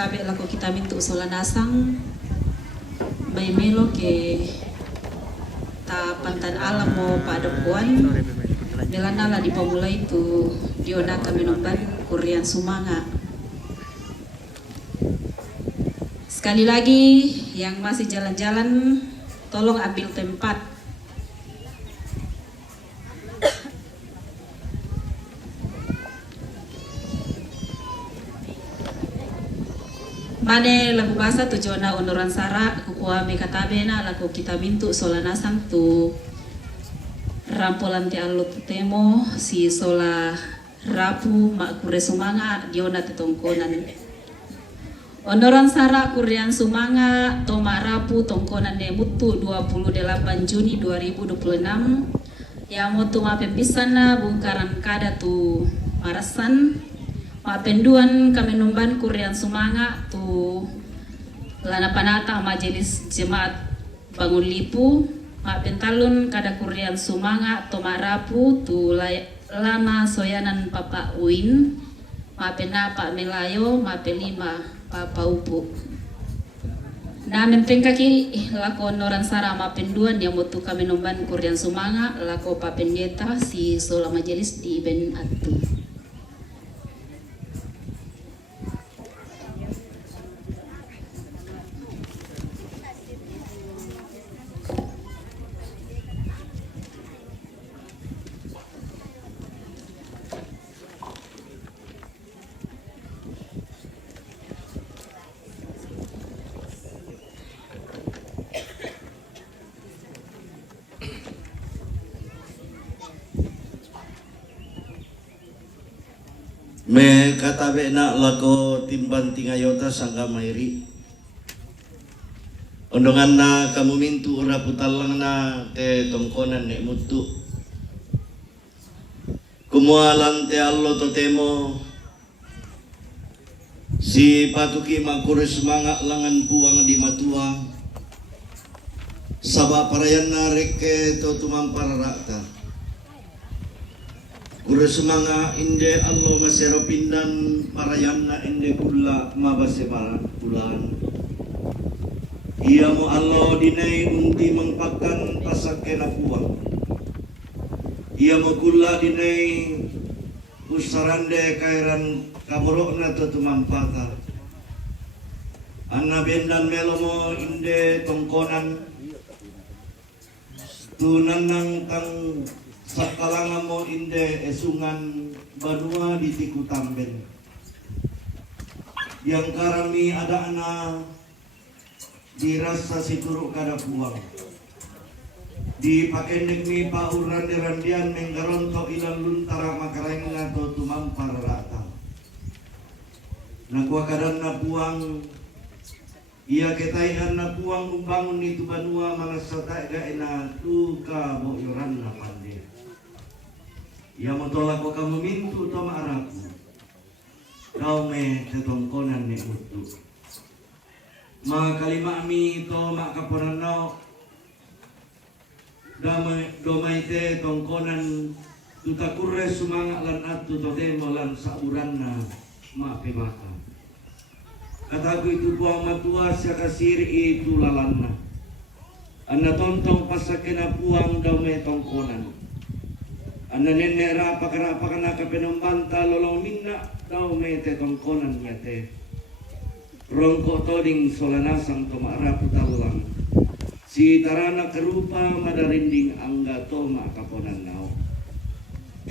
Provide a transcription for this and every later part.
katabe lako kita mintu usulanasang may melo ke ta pantan alam mo paadapuan nilanala di pamulay itu diona kami nomban kurian sumanga. Sekali lagi yang masih jalan-jalan tolong ambil tempat. Mane lagu bahasa tujuana onoran sara kukua mekatabe na lagu kita mintu solanasang tu rampolan ti allo temo si sola rapu makure sumanga diona tetongkonan onoran sara kurian sumanga toma rapu tongkonan ne mutu 28 Juni 2026 ya motu mapempisana bungkaran kada tu marasan penduan kami numban kurian sumanga tu lana panata majelis jemaat bangun lipu pentalun kada kurian sumanga to marapu tu lana soyanan papa uin pena pak melayo pelima papa upu na mempengkaki lako noran sara penduan yang motu kami numban kurian sumanga lako pendeta si sola majelis di ben atu. Me katabe na lako timban tingayota sangga mairi ondongan na kamu mintu ura putalang na te tongkonan ne mutu kumualan te allo totemo si patuki makure semangat langan buang di matua sabak parayan na reke to tumampar rakta Kura semanga inde Allah masero pindan parayanna inde kula mabase bulan. Ia mo Allah dinai unti mengpakan pasak kena puang. Ia mo kula dinai usarande kairan kaborokna to tumampata. Anna bendan melomo inde tongkonan tunanang tang sakalanga mo inde esungan banua di tiku tamben yang karami ada ana dirasa situruk kada puang di pakendek mi pauran randian menggaronto ilang luntara makarainga to tumampar rata nakwa kadan na puang ia ketaihan na puang umbangun itu banua manasata gaena tuka mo yoran na pande ya motolak ko kamu mintu to maaraku kau me tetongkonan ne utu ma kalima mi to ma kaporano domai te tongkonan tutakurre sumanga lan atu to demo lan sauranna ma pemaka kataku itu buang matua sia kasir itu lalanna anna tontong pasakena puang domai tongkonan Anda nenek rapa kana kapenambanta lolong minna tau mete tongkonan nyate rongko toding solanasang toma rapu talang si tarana kerupa madarinding angga toma kaponan nao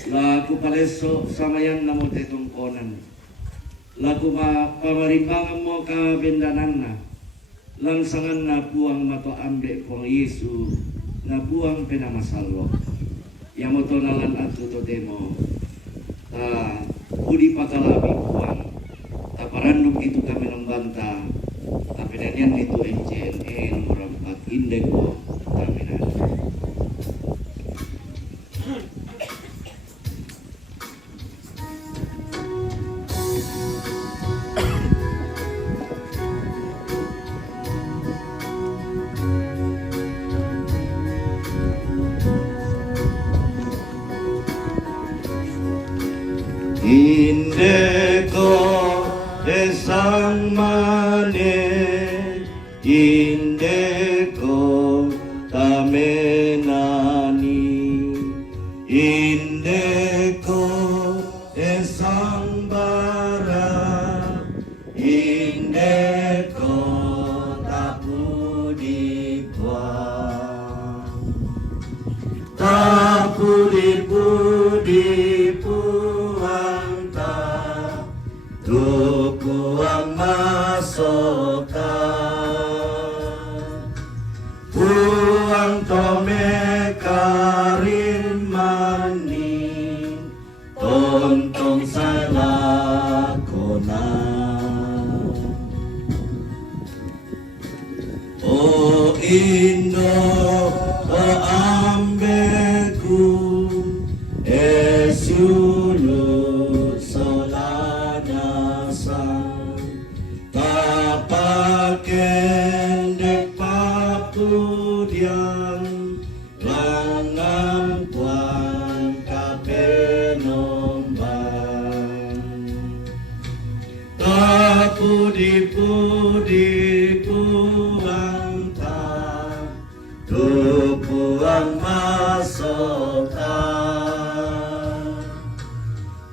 laku paleso samayan namo te tongkonan laku pamarimbangan mo ka bendananna langsangan na puang mato ambe puang Yesu na puang penamasalo yang motonalan atu to demo budi pakalabi puang paranduk itu kami membanta tapi danian itu NCNN merampat indeko kami Indeko desa sang mane indeko tamenani indeko esang bara indeko tapudipwa tapudi-pudi puanta tukuang masoka puang tome karin mani tontong salakona o Indo o ambeku esiulu solanasang tapakendek papudian langan puan kapenombang tapudi-pudi puanta tupuang masoka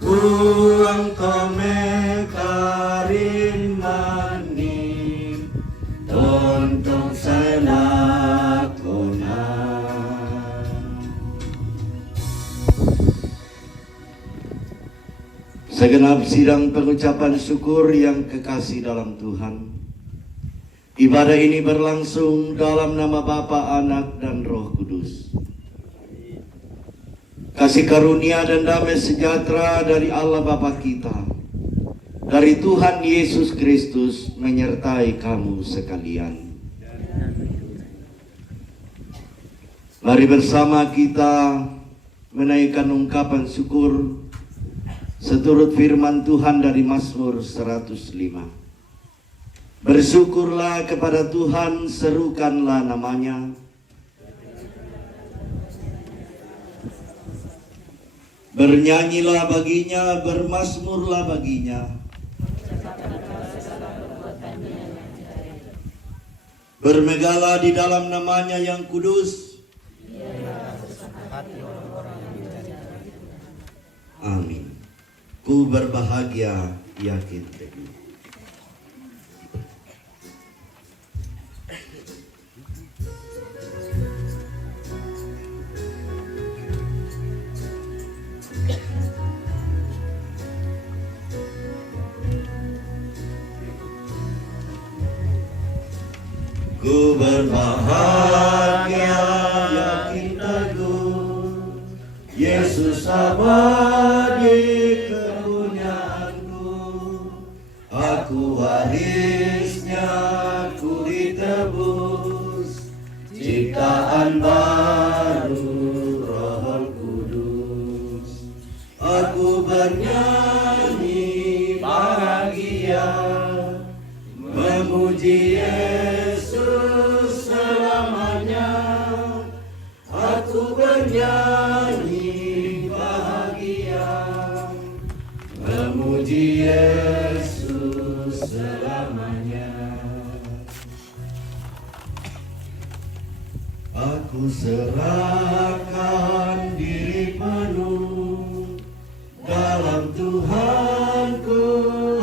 puang tome karin mani tontong salakona. Segenap sidang pengucapan syukur yang kekasih dalam Tuhan, ibadah ini berlangsung dalam nama Bapa, Anak, dan Roh Kudus. Kasih karunia dan damai sejahtera dari Allah Bapa kita, dari Tuhan Yesus Kristus menyertai kamu sekalian. Mari bersama kita menaikkan ungkapan syukur seturut firman Tuhan dari Mazmur 105. Bersyukurlah kepada Tuhan, serukanlah namanya. Bernyanyilah baginya, bermazmurlah baginya. Bermegalah di dalam namanya yang kudus. Amin. Ku berbahagia yakin teguh. Ku berbahagia yakin teguh, Yesus abadi kepunyaanku. Aku warisnya, ku ditebus, ciptaan baru Roh Kudus. Aku bernyanyi bahagia, memuji Yesus selamanya. Aku bernyanyi bahagia, memuji Yesus selamanya. Aku serahkan diri penuh dalam Tuhanku,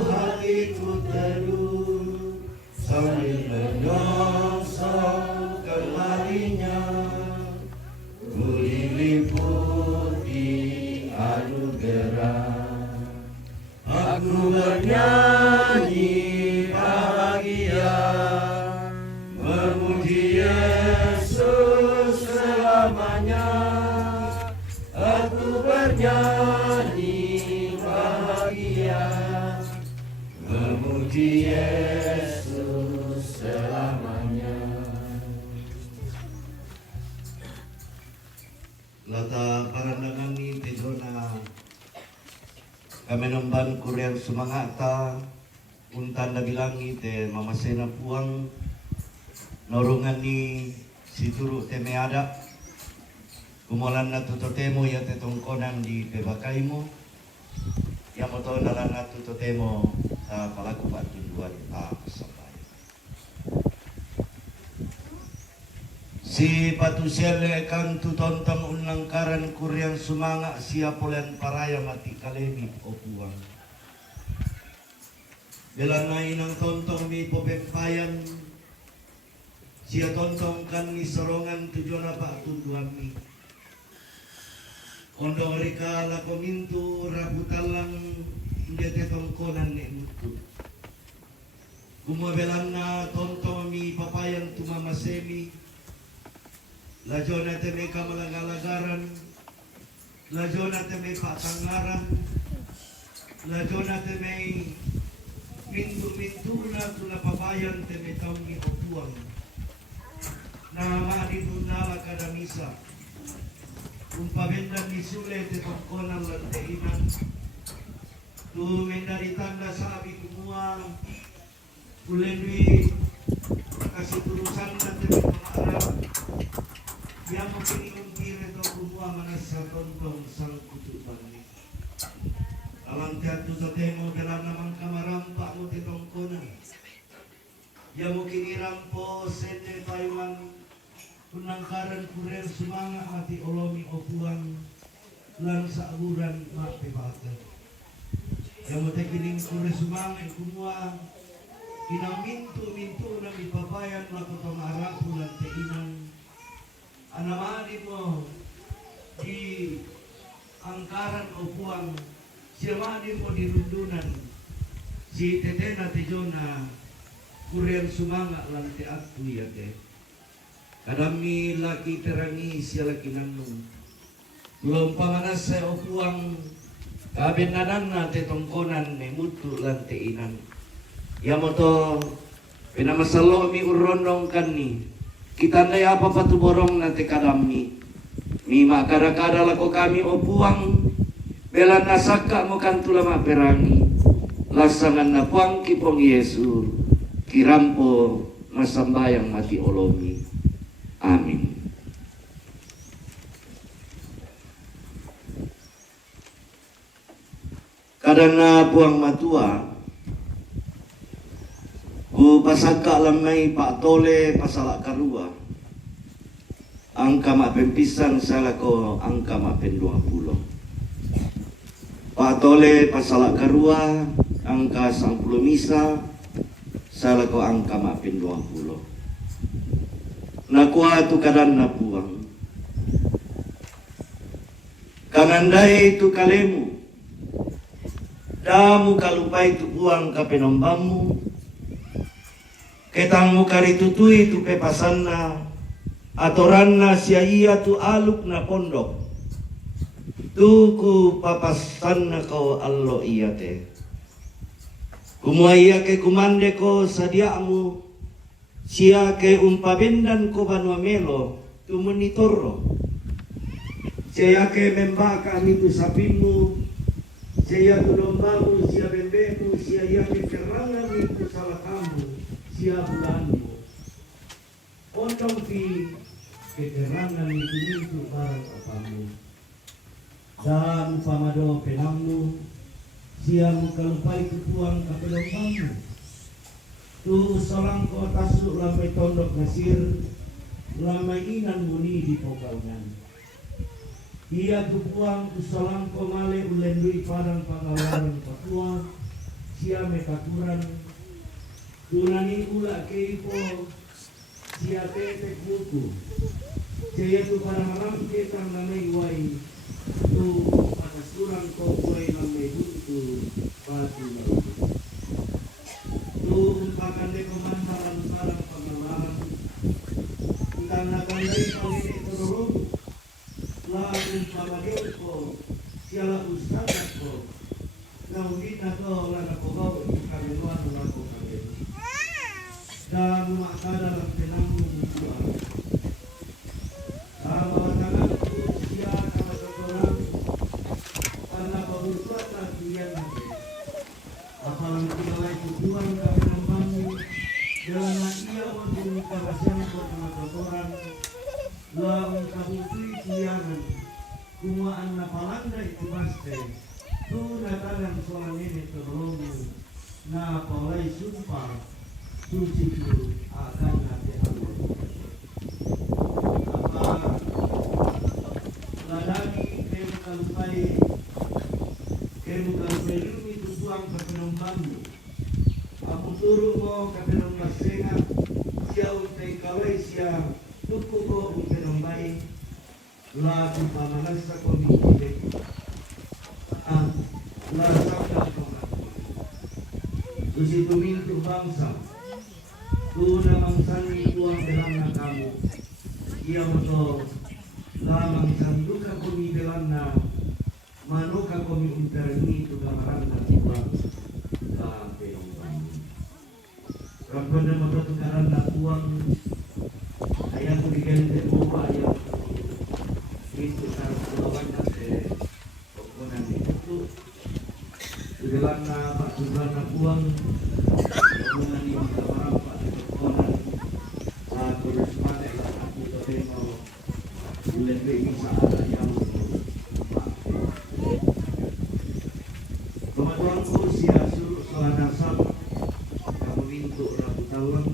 hatiku teduh sambil menyongsong kembalinya. Ku diliputi anugerah, aku bernyanyi bahagia, memuji Yesus selamanya. Aku bernyanyi bahagia, memuji Yesus selamanya. Lata parandangan ni tejona kami nomban kuriang sumangata untan na bilangi te mamasena puang norungan ni situru temeada kumulan na tutotemo ya te tongkonan di pebakay mo ya mo to nalang na tutotemo ta palaku patunduan ta sabay. Si patusele kan tutontong unangkaran kuryang sumanga siya polen paraya mati kalemi opuang. Bila na inang tontong mi pobempayan siya tontong kan ni sorongan tujuan apa tunduan mi. Ondo rika la komintu rabutalang ndete tongkonan ne mutu. Kumabelan na tontong mi papayan tumamasemi. Lajona te may kamalangalagaran, lajona te may patangaran, lajona te may mintu-mintu na tunapabayan te may taong ni opuang. Na maadin nala kada misa, kung pabendan ni sule te tongkonan lanteinan, tumenda ditanda sabi kumua, ulenwi kasih turusan na te may pangarap, yang mungkin kira itu kumua manasa tontong sang kutuban ni. Alam tiatu tatemo dalam namang kamarang pak mo titongkonan. Yang mungkin irampo sene payuan kunangkaran kuren sumanga hati olomi opuang lang sa aburan mapebatan. Yang mungkin kining kuren sumanga kumua inang mintu na ipapayan lakotong arap ulan teinan. Anamani mo di angkaran opuang siamani mo di rundunan si tetena tejona kurian sumanga lantai aku ya te kadami laki terangi siya laki nanung belum pamanas saya opuang kabenanan na tetongkonan ne mutu lantai inan ya moto pinamasalo mi urondong kan ni kita nday apa patu borong nanti kadami mi makara-kara lako kami opuang bela nasaka mo kantulama perangi lasangan na puang kipong Yesu kirampo masambayang mati olomi amin. Kadang na puang matua ku pasaka lamay pak tole pasalak karua angka mak pempisan salah ko angka mak pen 20 pak tole pasalak karua angka 10 misa salah ko angka mak pen 20 nakua tu kadan na puang kanandai tu kalemu damu kalupai tu puang kapenombamu ketang mukari tutui tu pepasanna atoranna siaya tu aluk na pondok tuku papasanna kau allo iyate kumuaya ke kumande ko sadiamu sia ke umpabendan ko banwa melo tu monitorro sia ke memba kami tu sapimu sia tu dombamu sia bembemu sia ya ke kerangan itu salah kamu sia bulanmu ontong fi keterangan itu barang apamu dan pamado penammu sia mukalupai kupuang kapelombamu tu seorang kota su lamai tondok nasir lamai inan muni di pokaunan ia kupuang tu seorang komale ulendui padang pangawaran Papua sia mekaturan tunani ula keipo sia tete buku sia tu para malam kita namai wai tu pada surang koi namai buntu batu tu umpakan de komandaran sarang pengalaman dan nagandai pangini turun lalu pamadil ko siala ustaz ko naudina ko lana ko bau kameluan lako kamelu dan makada dalam penanggung dua tanganku sia kala kotoran karena berbuatlah dia nanti apalagi kilai tujuan kami membangun dengan ia untuk kawasian kota kotoran lalu kabutui kiangan kumaan na palanda itu baste tu natalan soal ini terlalu na paulay sumpah suciku akan nanti Allah. Apa ladani kemu kalupay lumi tutuang sa penumpangmu. Aku turu mo ka penumpang senga siya untay kaway siya tuku ko ang penumpay lagu pamanasa ko mikilay lasakal ko Susi tumintu bangsa tuna mangsani uang dalam na kamu ia moto lamang sanduka kami dalam na manuka kami unterni tu gamaran na tuang ka penumpang Rampun na moto tukaran na tuang ayah ko digente moba ayah itu sarap kulawan na pagkunan itu dalam na pagkunan na buang pagkunan ni magkamarang pagkunan sa kulusmane lang ako doon mo ulebegi sa yang kematuan ko siya sulanasap kamulinto rabutawang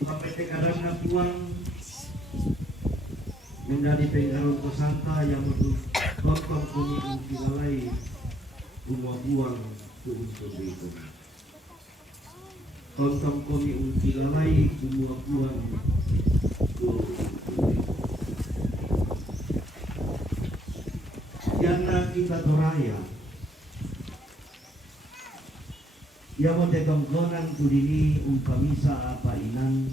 sampai tekadang na buang menjadi pengaruh santa yang bertonton kumi untilalai rumah buang ke untuk itu tonton kumi untilalai rumah buang ke Yana kita doraya yang mau tetongkonan kudini umpamisa apa inan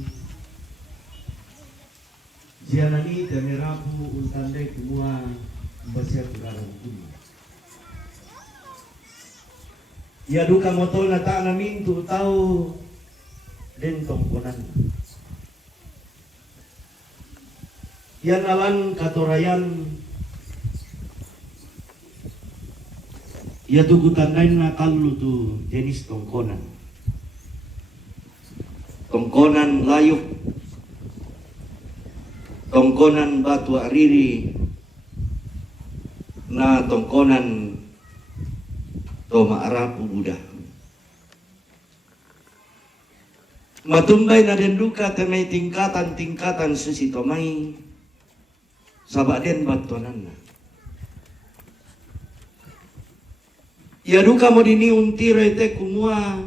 Sianani temerapu untandai kumua basya tugarang kuni. Ya duka motol na ta namin tu tau den tongkonan. Yan alan katorayan ya tu kutandain na kalu tu jenis tongkonan. Tongkonan layuk tongkonan batu ariri na tongkonan toma arapu budak matumbay na den duka temay tingkatan susi tomay sabaden batonan na ya duka mo dini untire te kumua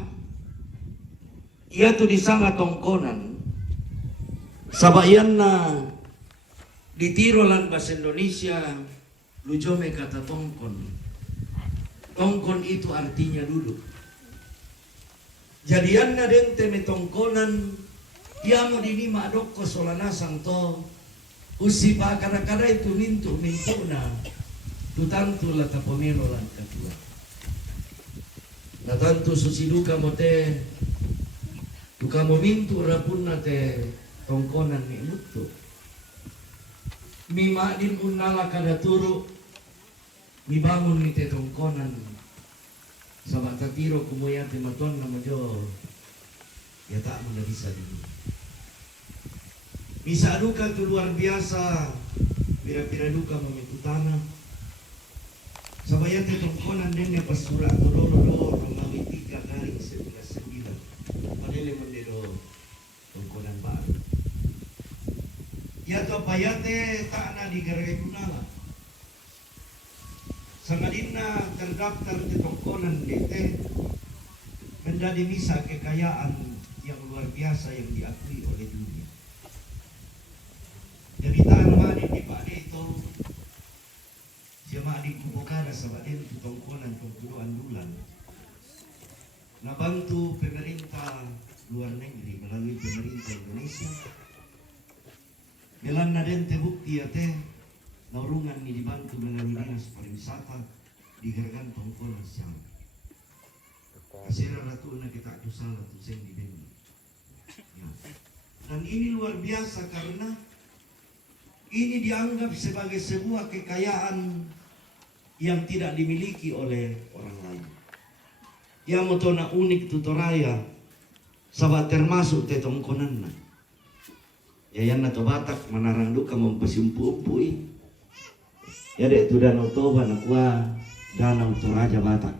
iya tu disanga tongkonan sabayan na ditiro lan bahasa Indonesia lujome kata tongkon. Tongkon itu artinya duduk. Jadian na den teme tongkonan iamo dini madokko solanasang to usipa kada-kada itu mintu na tutantu la tapomero lan katua. Natantu susiduka mote duka mo mintu rapunna te tongkonan ni mutu. Mima din unala kada turu mibangun ni tetongkonan sa matatiro kumuya timaton na majo ya tak mo na bisa din bisa duka tu luar biasa pira-pira duka mamitutana sa bayan tetongkonan din ya pasura dororo mawitiga garing 19 panele mo dedo tongkonan baru yato payate tak na digarai kunala sangadina terdaftar di tongkonan DT menjadi misa kekayaan yang luar biasa yang diakui oleh dunia. Jadi tangan di Pak itu jemaah di Kubokara sabaden di tongkonan tongkuan dulan. Nah bantu pemerintah luar negeri melalui pemerintah Indonesia. Melan na den tebukti ate naurungan ni dibantu melalui dinas pariwisata digargan tongkonan siang. Kasira ratu na kita salah tu seng di benda. Ya. Dan ini luar biasa karena ini dianggap sebagai sebuah kekayaan yang tidak dimiliki oleh orang lain. Yang motona unik tutoraya sabat termasuk te tongkonan na. Yayan na to Batak manarang duka mampasimpu-umpui. Ya dek tu danau Toba nakua danau Toraja Batak.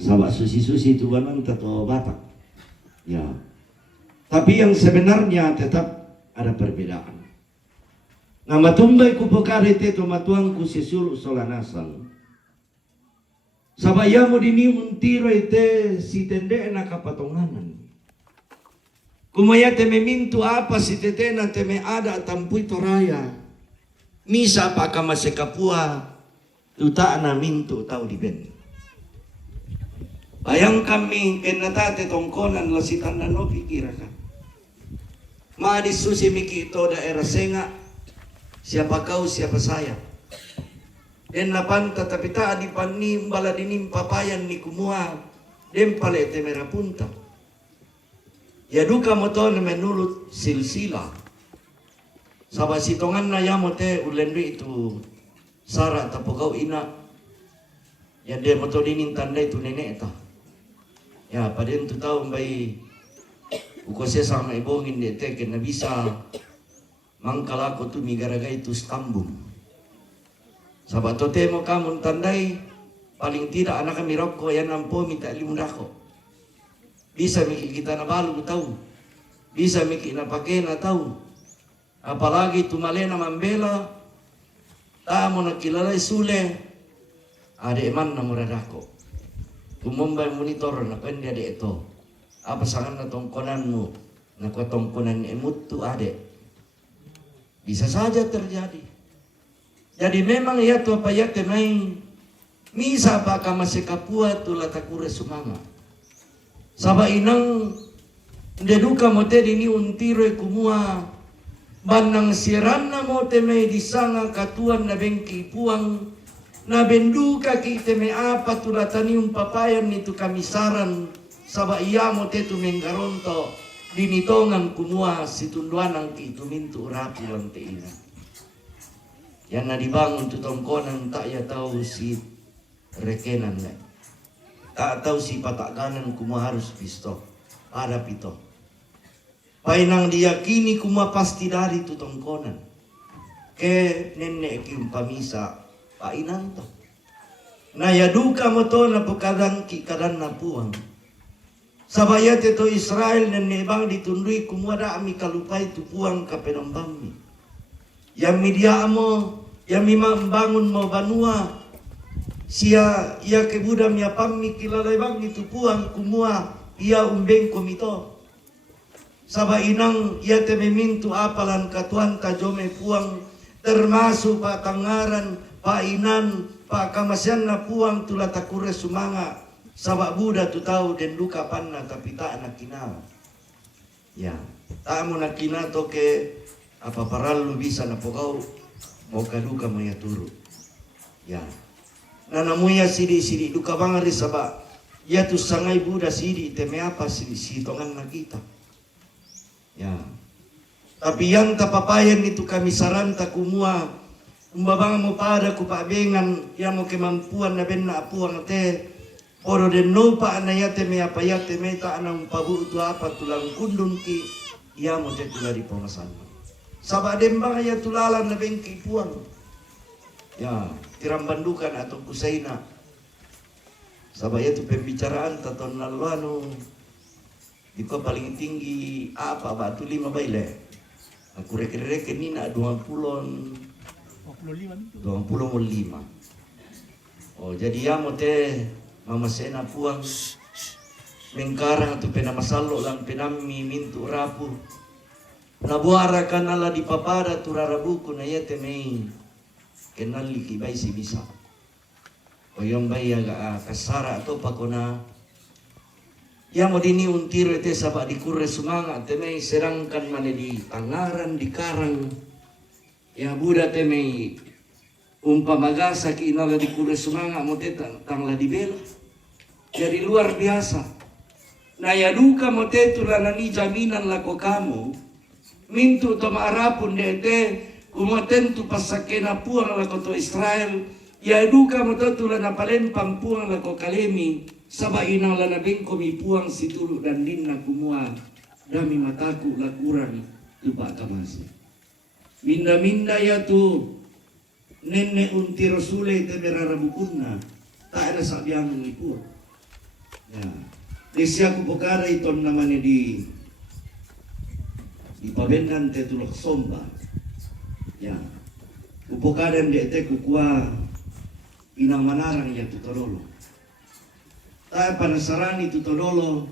Sabak susi-susi itu banan tato Batak. Ya. Tapi yang sebenarnya tetap ada perbedaan. Nah matumbay ku pokare te to matuang ku sisulu solanasan. Sabaya mo dini untiro ite si tende na kapatonganan. Kumaya teme mintu apa si tetena teme ada tampui toraya. Misa pa kama sekapua tuta na mintu tau di ben. Bayang kami kenatate tongkonan lasitan na no pikirakan. Maadis susi miki ito daerah senga. Siapa kau, siapa saya. Den napanta tapi ta di panni bala dinim papayan ni kumua. Den pale temera punta. Ya duka moto na menulut silsila. Sabah sitongan na yamote ulendu itu sara tapokau ina. Ya dia moto dinin tanda itu nenek ta. Ya pada itu tahu bayi ukose sama ibongin dia teken na bisa mangkala ko tu migaraga itu stambung. Sabat tote mo kamu tandai paling tidak anak kami rokok yang nampo minta limundako. Bisa mikir kita na balu tahu. Bisa mikir na pakai na tahu. Apalagi tu malena mambela tamu na kilalai sule ade eman na muradako. Kumomba monitor na pendi ade itu. Apa sangan na tongkonanmu na ko tongkonan emut tu ade. Bisa saja terjadi. Jadi memang ya tu apa ya temai misa apa kama sekapua tu latakure sumanga. Saba inang deduka mote dini untiro kumua banang sirana mote me disanga katuan na bengki puang na benduka ki teme apa tu latani papayan itu kamisaran saba iya mote tu menggaronto dinitongan kumua situnduanang ki itu mintu rapi lantai ina. Yang na dibangun tu tongkonan tak ya tahu si rekenan le. Tak tahu si patak kanan kumua harus pisto. Ada pito. Painang diyakini kumua pasti dari tu tongkonan. Ke nenek ki umpamisa painan to. Na ya duka mo to na pokadan ki kadan na puang. Sabaya teto Israel nenek bang ditundui kumua da ami kalupai tu puang ka penambami. Yang media mo yang membangun mau banua sia ia kebuda mia pammi kilalai bang itu puang kumua ia umbeng komito saba inang ia teme mintu apalan katuan tajome puang termasuk pak tangaran pak inan pak kamasian na puang tula takure sumanga saba buda tu tahu den duka panna tapi tak nak kinal ya tak mau nak kinal toke apa paralu bisa na pokau mau kaduka maya turu ya nana muya sidi duka bangari saba ya tu sangai buda sidi teme apa sidi sitongan na kita ya tapi yang tapapayan itu kami saranta kumua umbabang mo pada ku pabengan yang mo kemampuan na ben na apuang te oro den no pa na ya teme apa ya teme ta anang pabu tu apa tulang kundun ki ya mo te tulari pamasan sabak dembang ya tulalan na bengki puang. Ya, tiram bandukan atau kusaina. Sabak ya tu pembicaraan taton nalwano. Iko paling tinggi apa batu 5 baile. Aku reken-reken ni nak 25. Oh, jadi ya mote mama sena puang mengkarang tu pena masalo lang penami mintu rapu. Nabuara kanala di papada turarabuku na yete mei kenali kibai si bisa. Oyong bay aga kasara to pakona. Ya mo dini untiro ete sabak dikurre sumanga temei serangkan mane di tangaran di karang. Ya buda temei umpamagasa ki inala dikurre sumanga mo te tangla di bela. Jadi luar biasa. Na ya duka mo te tulanani jaminan lako kamu. Mintu to maarapun dete kumoten tu pasakena puang lako to Israel ya duka mo to tulan na palempang puang lako kalemi saba inang lanabing komi puang situlu dan dinna kumua dami mataku lakuran tu pak kamasi minda ya tu nenne unti rasule te merarabukunna tak ada sabiang ni puang Ya. Desya ko pokara iton naman di pabendan te tulok somba. Ya. Upokadan di te kukua inang manarang ya tutololo. Tayo panasarani tutololo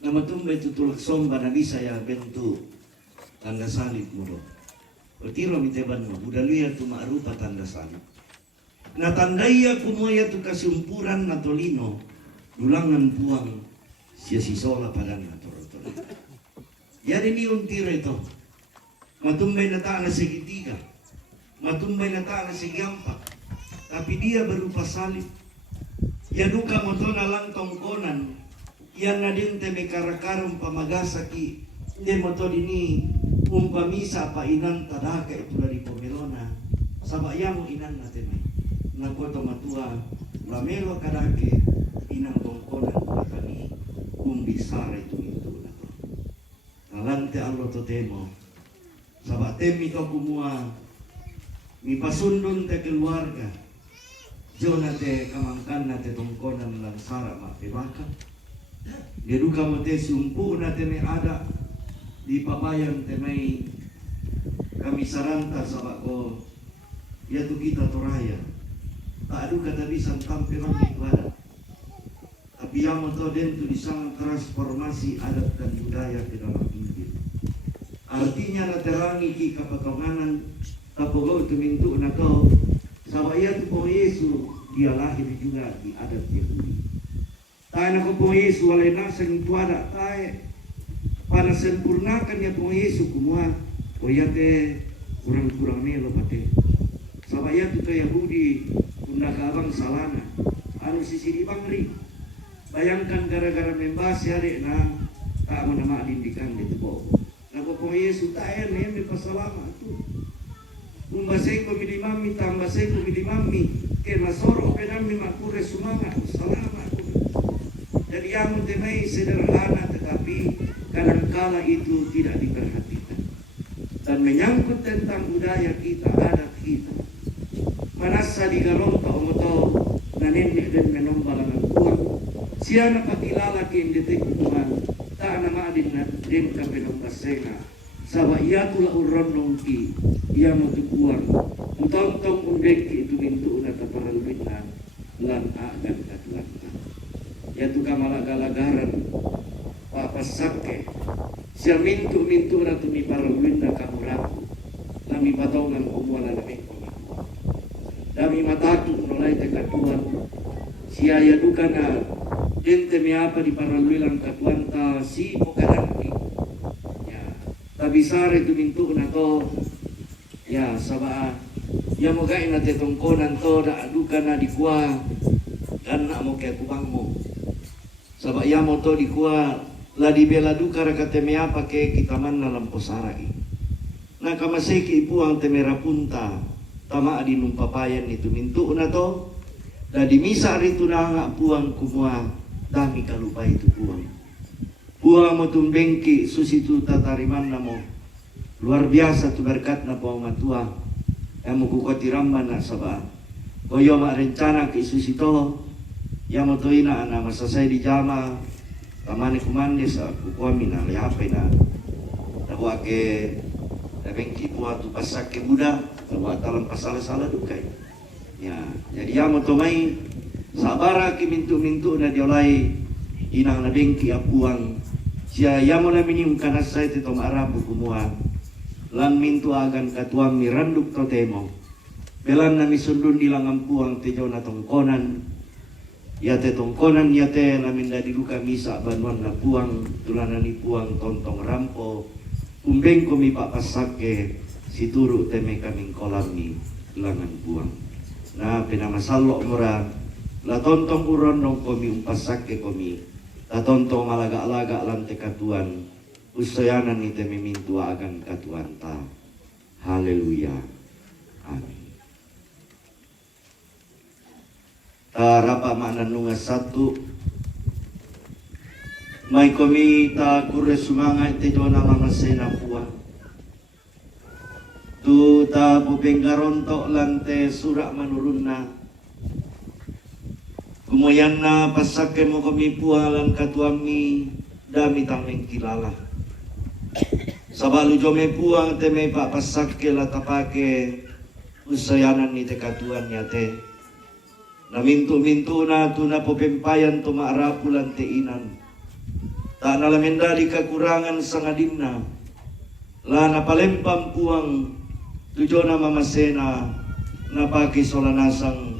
na matumbay tutulak somba na bisa ya bentuk tanda salib mo do. Bertiro miteban mo, budaluya tu maarupa tanda salib. Natandaya kumuya tu kasumpuran na tolino, dulangan puang siya sisola padan na torotolo. Yan ini untiro ito. Matumbay na taan na segitiga, matumbay na taan na segiampak, tapi dia berupa salib. Ya duka mo to na lang tongkonan, yan na din te may karakaram pamagasaki, hindi mo to dini umpamisa pa inan tadaka ito na di pomelona, sabaya mo inan natin may. Nagkoto matua, lamelo kadake, inang tongkonan pa kami, umbisara ito na to. Nalante allo to temo, sabatem ito kumua, mi pasundon te keluarga, jona te kamangkan na te tongkonan lang sara mapibaka. Deduka mo te sumpu na te may ada, di pabayan te may kami saranta sabako, yatu kita toraya. Tak ada kata bisa tampil lagi kepada. Tapi yang mau den tu disang transformasi adat dan budaya ke dalam Injil. Artinya naterangi ki kapatonganan tapogau tu mintu nato sabaya tu po Yesu dia lahir juga di adat Yahudi. Tayo na ko po Yesu walay nasang tuada tayo para sempurnakan ya po Yesu kumuha o yate kurang-kurang nelo pate. Sabaya tu ka Yahudi unda kabang salana anu sisi di bangri bayangkan gara-gara membasi hari na tak mau nama dindikan di tubuh na po Yesu tayo na may pasalama tu umbasay ko milimami tambasay ko milimami ke masoro ke nami makure sumanga salama tu. Jadi yang temai sederhana tetapi kadangkala itu tidak diperhatikan dan menyangkut tentang budaya kita, adat kita. Manasa di galong ka umoto na nenek din menombalang ang buwang. Siya napakilala ki hindi tikuman ta na maadin na din ka pinompasenga. Sawa iya tula uron ki iya mo tukuan. Utontong undek itu mintu na taparalwin na lan agan katlanta. Yatu ka malagalagaran papasake. Siya mintu na tumiparalwin na kamuraku. Nami patongan umuala na meko. Dami matatu nolai te katuan siaya duka na gente me apa di paraluilang katuan ta si pokaranti ya tabisare tu mintu na to ya sabaa ya mo gai na te tongkonan to da duka na di kuah dan na mo kaya kubang mo sabaa ya mo to di kuah la di bela duka ra kate me apa ke kita man na lamposarai na kamaseki ipuang te merapunta tama di numpapayan itu mintu na to da di misa ritu na nga puang kumua dami kalupa itu puang mo tumbengki susitu tatariman na mo luar biasa tu berkat na po matua yang mo kukotiramba na saba koyo ma rencana ki susito yang mo toina na masasay di jama tamane kumande sa kukuami na lihape na tawa ke bengki puang tu pasak ke Buddha bahwa dalam pasal-salah dukai. Ya, jadi yang motomai sabara ki mintu-mintu na diolai inang na bengki apuang siya yamo na minim kanasay tito maarabu kumuha lan mintu agan katuang miranduk totemo belan na misundun nilang ampuang tijaw na tongkonan yate tongkonan yate namin na diluka misa banuan na puang tulanan ni puang tontong rampo kumbeng ko mi papasake si turu teme kaming kolami langan buang na pinamasalo mura la tontong uron nong komi umpasake komi la tontong alaga-alaga lan te katuan usayanan ni teme mintua agan katuan ta haleluya amin. Rapa makna nunga satu may komi ta kure sumangay te jona mamasena puang tu ta bubeng garontok lante surak manurunna Kumayan na pasake mo kami pualan katuami dami tameng kilala. Sabalu jome puang te may papasake latapake usayanan ni te katuan niya te. Namintu-mintu na tu na popempayan tu maarapulan te inan. Tak nalamendali kekurangan sangadin na. La napalempam puang tujo na mamasena napaki solanasang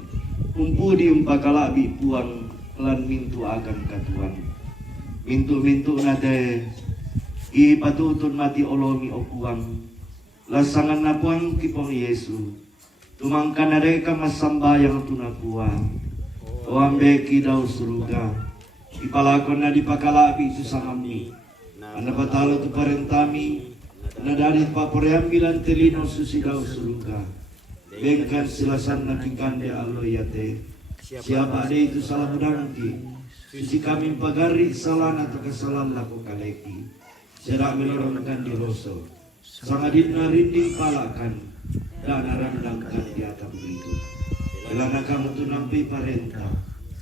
umpudi umpakalabi puang lan mintu akan katuan. Mintu-mintu na te ipatutun mati olomi o puang. Lasangan na puang kipong Yesu. Tumangkan na reka masambayang tunakua. O ambeki daw suruga. Ipalakon na dipakalabi itu sangami. Anapatalo tu parentami. Na dari paporeambilan telino susidaw suruga. Bengkan silasan na kikande aloyate. Siapa ada itu salah mudangki. Susi kami pagari salah atau kesalahan laku kaleki. Serak melorongkan di roso. Sangadin na rinding palakan. Dan arandangkan di atap itu. Kelana kamu tu nampi parenta.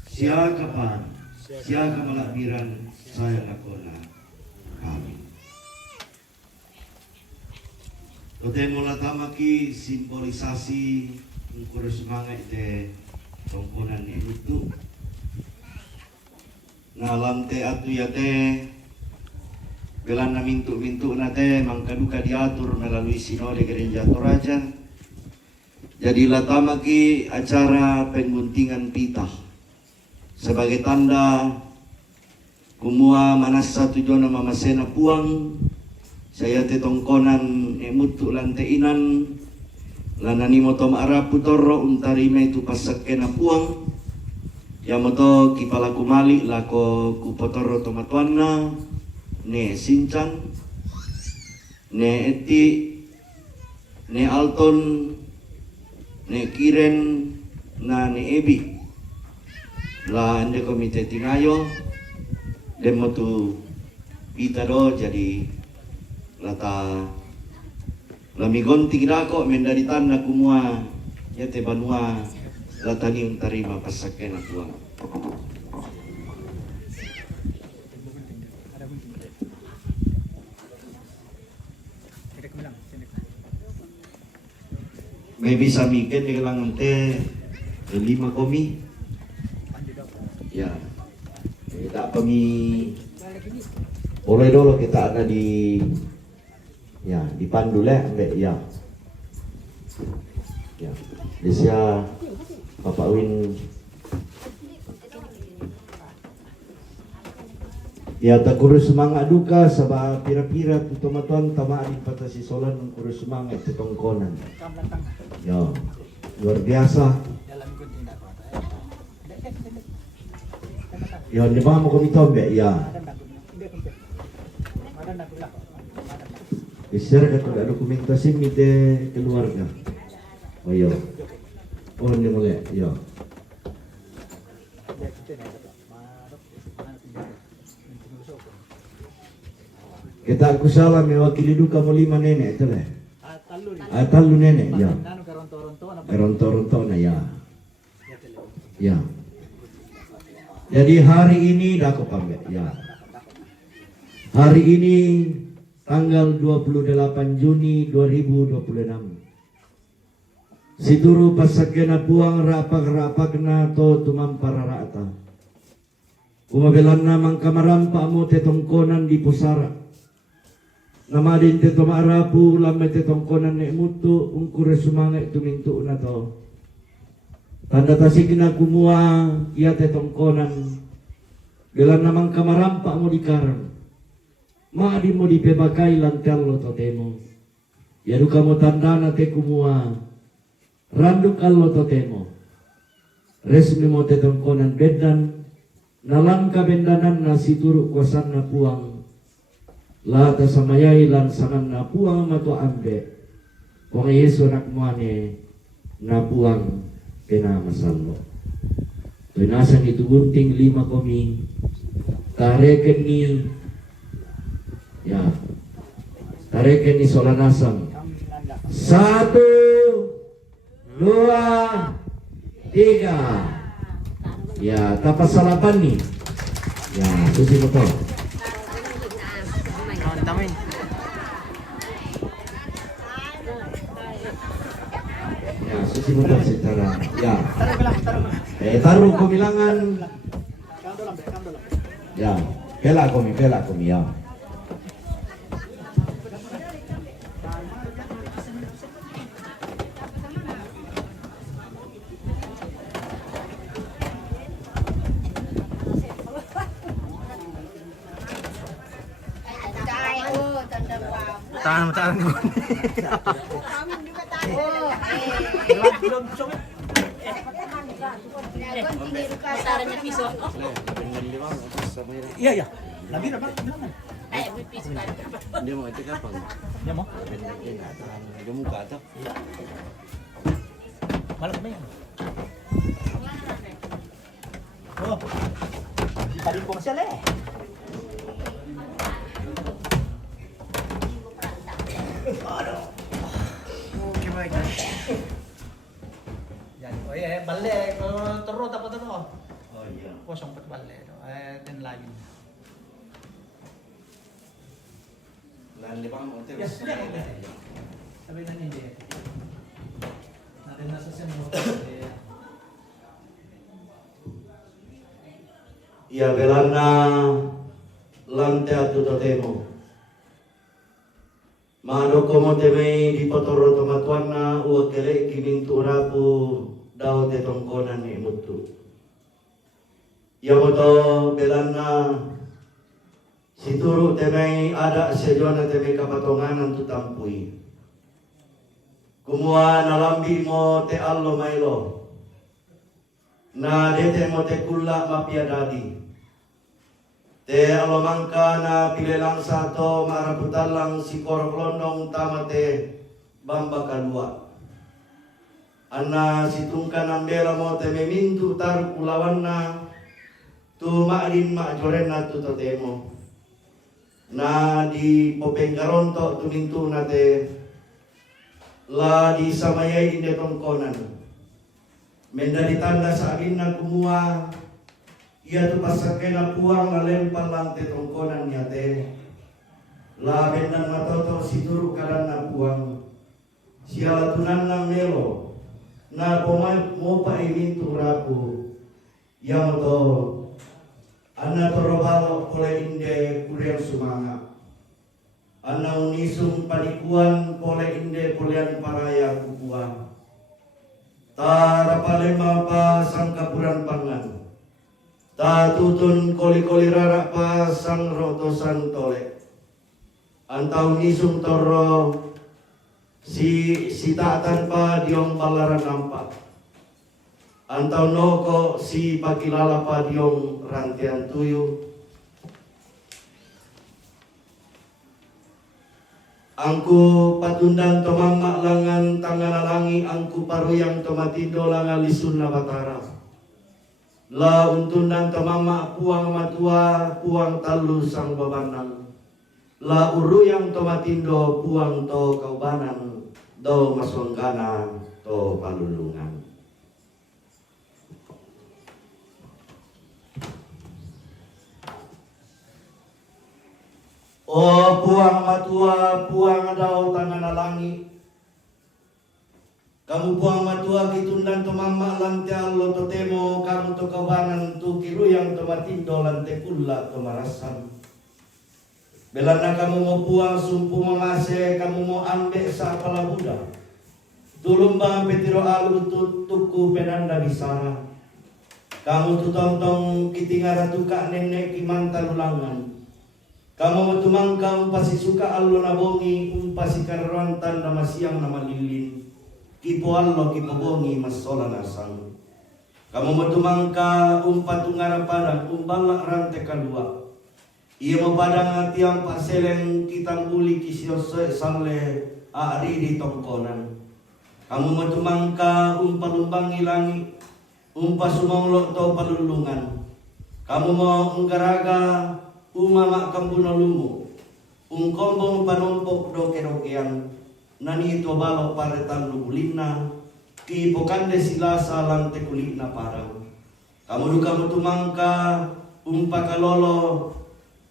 Siaka pan. Siaka malabiran saya lakona. Amin. Totemo latamaki simbolisasi ukur semangat te tongkonan itu. Ngalam te atu ya te belan na mintu-mintu na te mangkaduka diatur melalui sinode gereja Toraja. Jadi latamaki acara pengguntingan pita sebagai tanda kumua manasa tujuan mamasena puang. Saya te tongkonan emutu lanteinan lanani moto maarapu toro untarime tu pasakena puang ya moto kipala kumali lako kupotoro tomatuana ne sincang ne eti ne alton ne kiren na ne ebi la ande komite tingayo demo tu pita do jadi lata lami gonting rako mendaritan na kumua ya te banua latani untarima pasake na puang. May bisa mikin di kalangan te 5 komi ya kita kami boleh dulu kita ada di ya dipandu le ambek ya Desia Bapak Win ya tak kurus semangat duka sabah pira-pira tutomatuan tamari patasi solan kurus semangat tetongkonan ya luar biasa ya di mana mau kami tombek ya Isyarat ada dokumentasi mite keluarga. Oh iya. Oh ini mulai. Ya. Kita aku salah mewakili duka mau 5 nenek itu lah. Talu nenek ya. Ronto-ronto na ya. Ya. Jadi hari ini dah aku pamit ya. Hari ini tanggal 28 Juni 2026. Situru pasakena puang rapak-rapakna to tumampara rata. Umabelan namang kamarampa mo tetongkonan di pusara. Namadin tetomarapu lamay tetongkonan ni mutu ungkure sumangay tumintu na to. Tanda tasik na kumua iya tetongkonan. Belan namang kamarampa mo di karang. Maadi mo di pebakay lantel lo totemo. Yadu kamo tandana te kumua. Randuk allo totemo. Resmi mo te tongkonan bedan. Nalangka bendanan na situru kuasan na puang. Lata samayay lansangan na puang mato ambe. Kung Yesu nakmuane na puang pinamasalmo. Tuinasan itu gunting 5 komi. Tareken ni ya, tarekin ni solanasang 1, 2, 3 Ya, tapasalapan nih. Ya, susi motor. Ya, susi motor secara. Ya. Taruh kumilangan. Ya, pela kami ya. Tahan ko. Iya. Lagi na ba? Dia mau itu kapan? Dia mo? Dia muka atau? Malak ba yan? Oh. Tadi ko siya le. Okay, baik. Yan. O balik. Turo, dapat ano. Oh iya. Kosong pat balik. Then lain. Lan limang hotel. Yes, sabi na hindi. Natin nasa semo. Ia belana lantea tu totemo. Mano como temei di potoro tomatuana u kele kimintu rapu dao te tongkonan ni mutu. Ia moto belana situru temei ada sejona temei kapatonganan tu tampui. Kumua nalambi mo te allo mailo. Na dete mo te kulla mapiadadi. Te alomangka na pilelang sato maraputalang si koroklondong tamate bamba kalua. Anna situngka nambela mo te memintu tar kulawan na tu ma'rin ma'joren na tu totemo. Na di popengkaronto tumintu na te la di samayay inde tongkonan. Mendali tanda sa akin na kumuha. Ia tu pasakay na puwang na lempal lang te tongkonan niya te. Laben ng matoto situru kalan na puwang. Siya latunan ng melo. Na mo pa imintu rapu. Ia mo to. Ana torobalo pole inde kuriang sumanga. Ana unisung panikuan pole inde polean paraya kukuan. Tarapalema pa sangkapuran pangan. Tatutun koli-koli rarak pa sang rotosan tole. Antau nisung toro si taatan pa diong balaran nampak. Antau noko si pakilala pa diong rantian tuyu. Angku patundan tomama langan tangan alangi angku paruyang tomatindo langan lisun na batara. La untundan tomama puang matua puang talu sang babanang. La uruyang tomatindo puang to kaubanan do maswanggana to palulungan. O puang matua puang daw tangan alangi. Kamu puang matua kitundan to mama lante allo to temo kamu to kawanan to kiruyang to matindo lante kulla to marasan. Belana kamu mau puang sumpu mangase kamu mau ambe sa palabuda. Tulumba petiro alu tuku penanda bisara. Kamu tu tontong kitingara tuka nenek kimanta lulangan. Kamu matumangka umpasi suka allo nabongi umpasi karontan na masiang na malilin. Kipo allo kipo bongi masola nasang. Kamu matumangka umpatungara padang umbala rante kalua. Ia mapadang tiang paseleng kitang uli kisio sale aari di tongkonan. Kamu matumangka umpalumbangi langi umpasumonglo to palulungan. Kamu mau unggaraga umama kambunolumu ungkombong panumpok doke-dokean. Nani ito balok paretan lubulina ki pokandे sila salang te kulina parang. kamu tumangka kalolo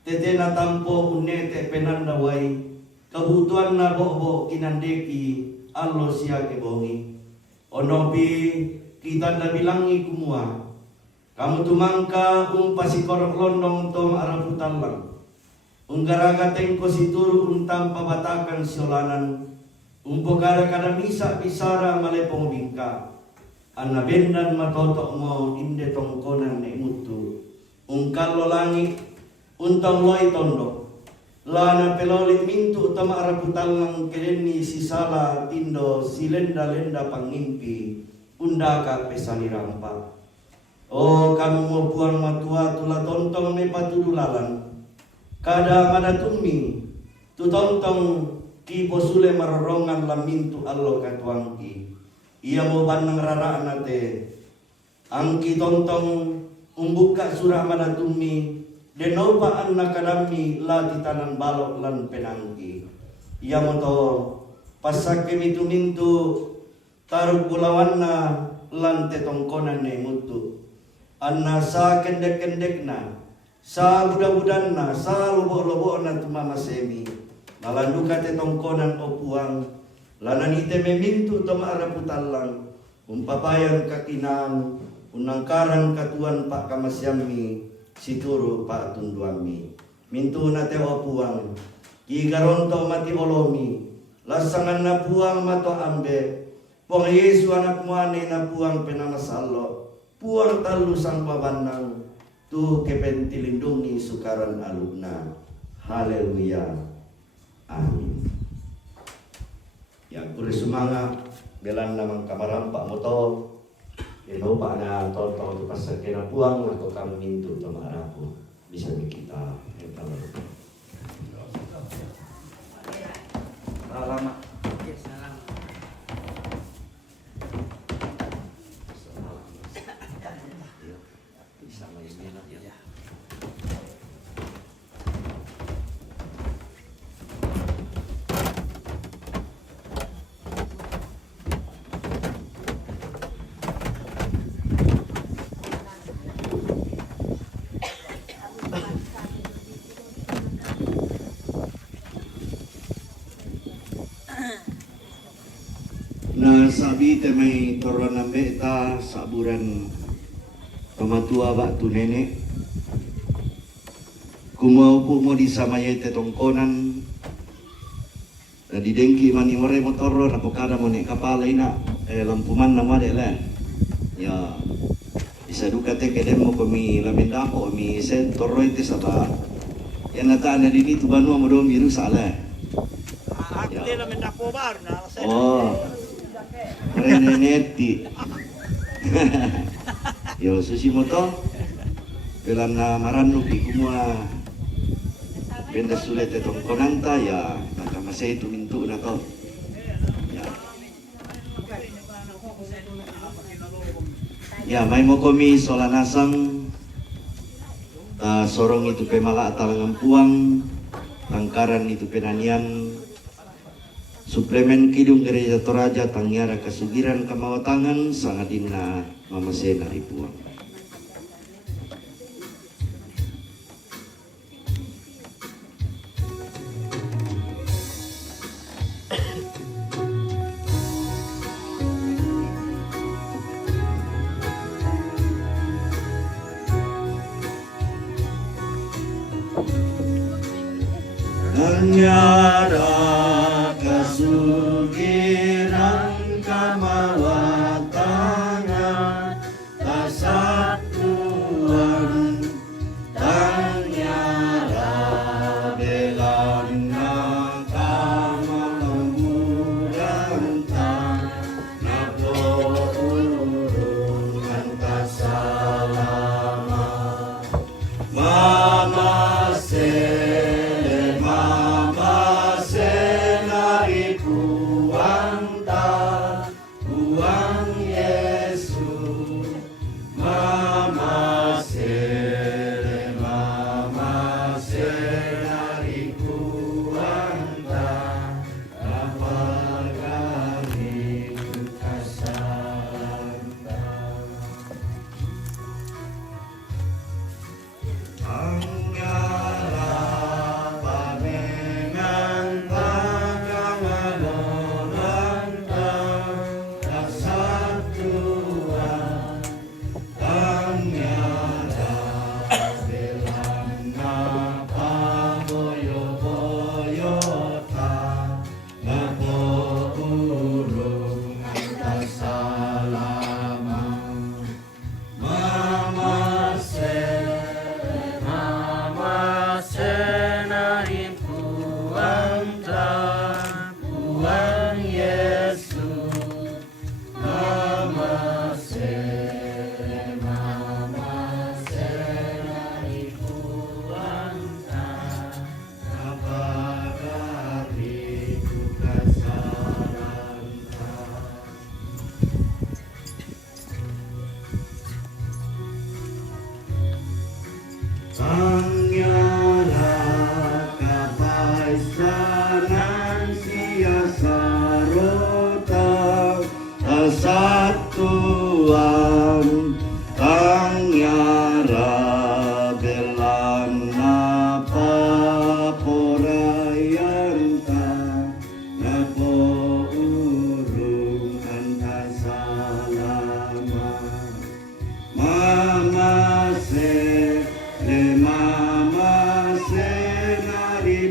tetena tampo unete penandawai kebutuhan na bobo kinandeki allo siya kebongi onobi kita na bilangi kumua kamu tumangka pasikorok londong tom araputalang unggaraga tengko situru tampa batakan siolanan umpogara kada misa bisara malepong bingka anna bendan matotok mo inde tongkonan ne mutu ungkalo langit untang loy tondo lana peloli mintu utama araputalang keleni sisala tindo silenda-lenda pangimpi undaka pesani rampa oh kamu mau puang matua tula tontong me patudulalan kada madatumi tu tontong ki posule marorongan lamintu allo katuangki ia mau bandang rara nate angki tontong umbuka surah madatumi denopa anna kadami la titanan balok lan penangki ia mau to pasak kemitu mintu taruk bulawanna lan tetongkonan ne mutu anna sa kendek-kendekna sa budak-budanna sa lobok-lobokna tumama semi malanduka tetongkonan opuang lananite memintu toma araputalang umpapayan kakinam unangkaran katuan pak kamasyami situru pak tunduami mintu na te opuang igaronto mati olomi lasangan na puang mato ambe puang Yesu anak muane na puang penamasalo puang talu sang pabanang tu kepentilindungi sukaran alumna haleluya amin ya kure sumanga belan namang kamarampa moto ino pa na toto tu pasakena puang atau kami mintu tamarapo bisa kita lama na sabi te may toronang beta saburan pamatua ba tu nenek kumaupo mo di samaya te tongkonan na didengki mani more motoro na pokada mo ni kapalay na lampuman na mali le ya isa duka te kedem mo kami lamenda ko mi sen toroy te saba yan nata na dini tu banua mo do biru sala Aku dia lamenda ko bar na oh Reneneti yo susimoto pelan na maranu di kumua benda sulit etong konanta ya nakamasay tumintu na to ya may mo komi solanasang sorong itu pemala talangang puang tangkaran itu penanian suplemen kidung gereja Toraja tangiara kasugiran kamawatangan sangat inna mamasena ribuan. Tangiara kasugiran kamawatangan kasatuan tangyara belang na kamalamburan ta napourungan kasalama mama se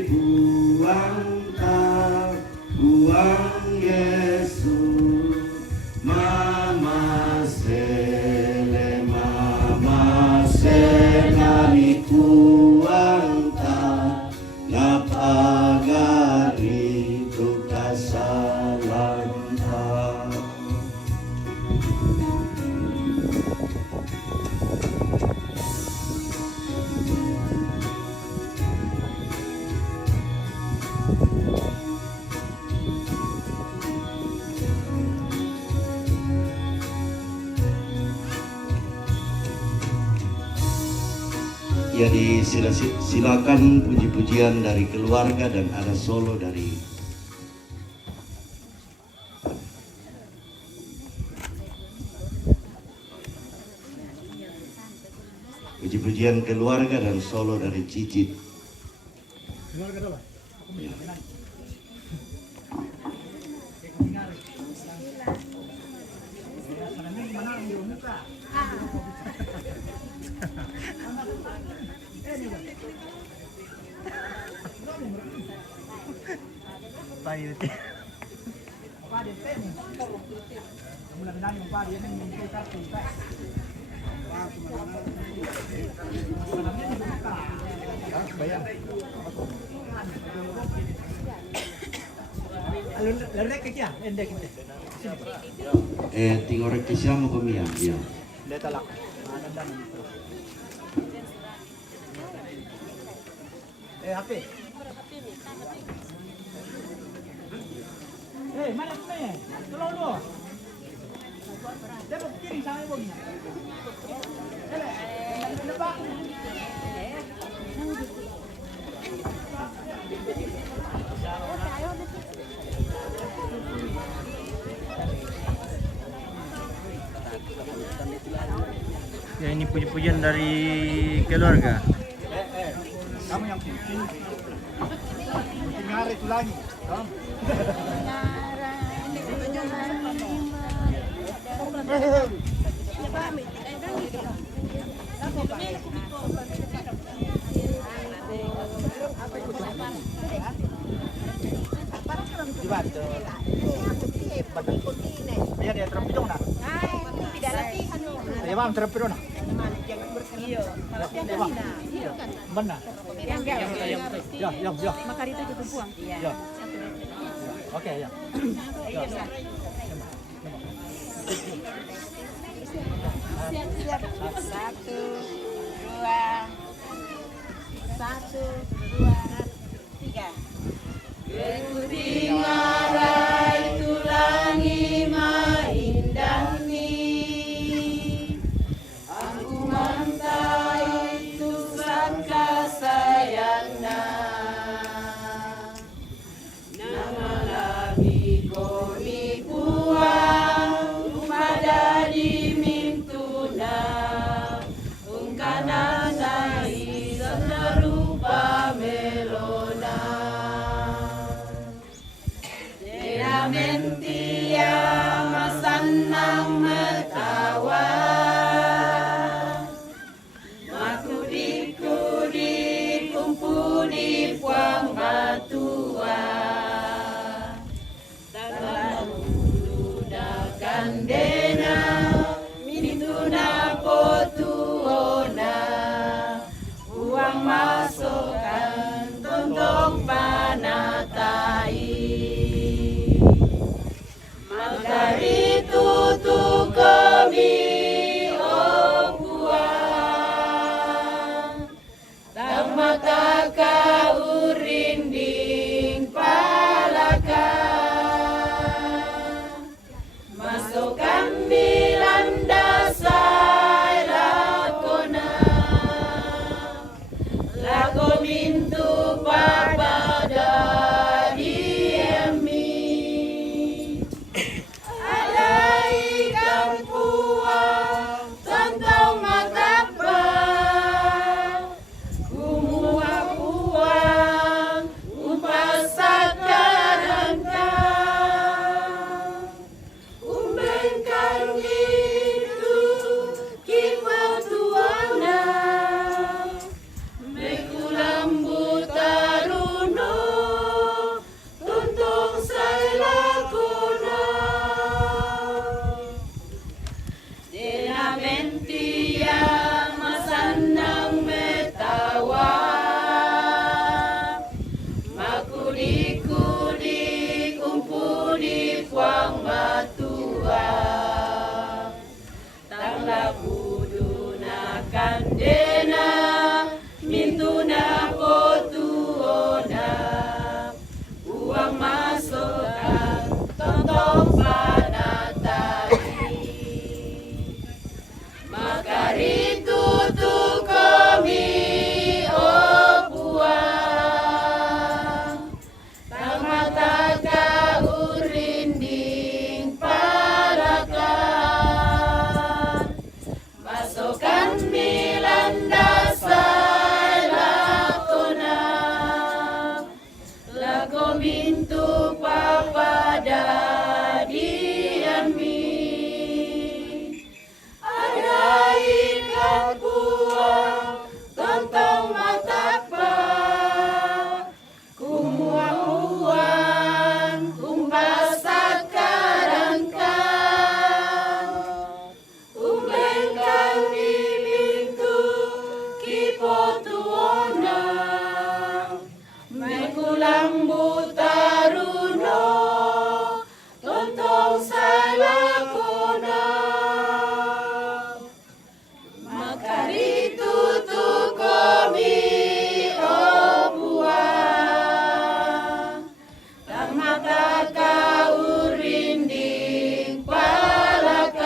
buang ta buang Yesus mama sele nani buang ta napagari tu kasalanta. Jadi silakan puji-pujian dari keluarga dan ada solo dari puji-pujian keluarga dan solo dari Cicit. Keluarga dulu. Tingorek ke siamo komia, ya. Talak. HP. Mana punya? Tolong dulu. Dapat kirim sama ibu. Lepas. Ya, ini puji-pujian dari keluarga. Kamu yang bikin hari itu lagi. Biar dia terpidong nak. Tidak latihan. Ya bang terpidong nak. Iya. Benar. Ya. Makar itu tutup buang. Ya. Oke ya. Siap. 1, 2, 3. Kutingarai tulangi maindah ni. Aku mantai tu sangka sayana. Nama lagi koni puang pada di mintuna. Ungkana nai serupa mel Lako mintu papadadian mi. Ada ikan buah tontong matapa, kumuang kumbasat karangkan, umbengkan di pintu kipotuona, mekulambu taruno tontong salakona. Makari tutu komi opua, tang mata kau rinding palakan,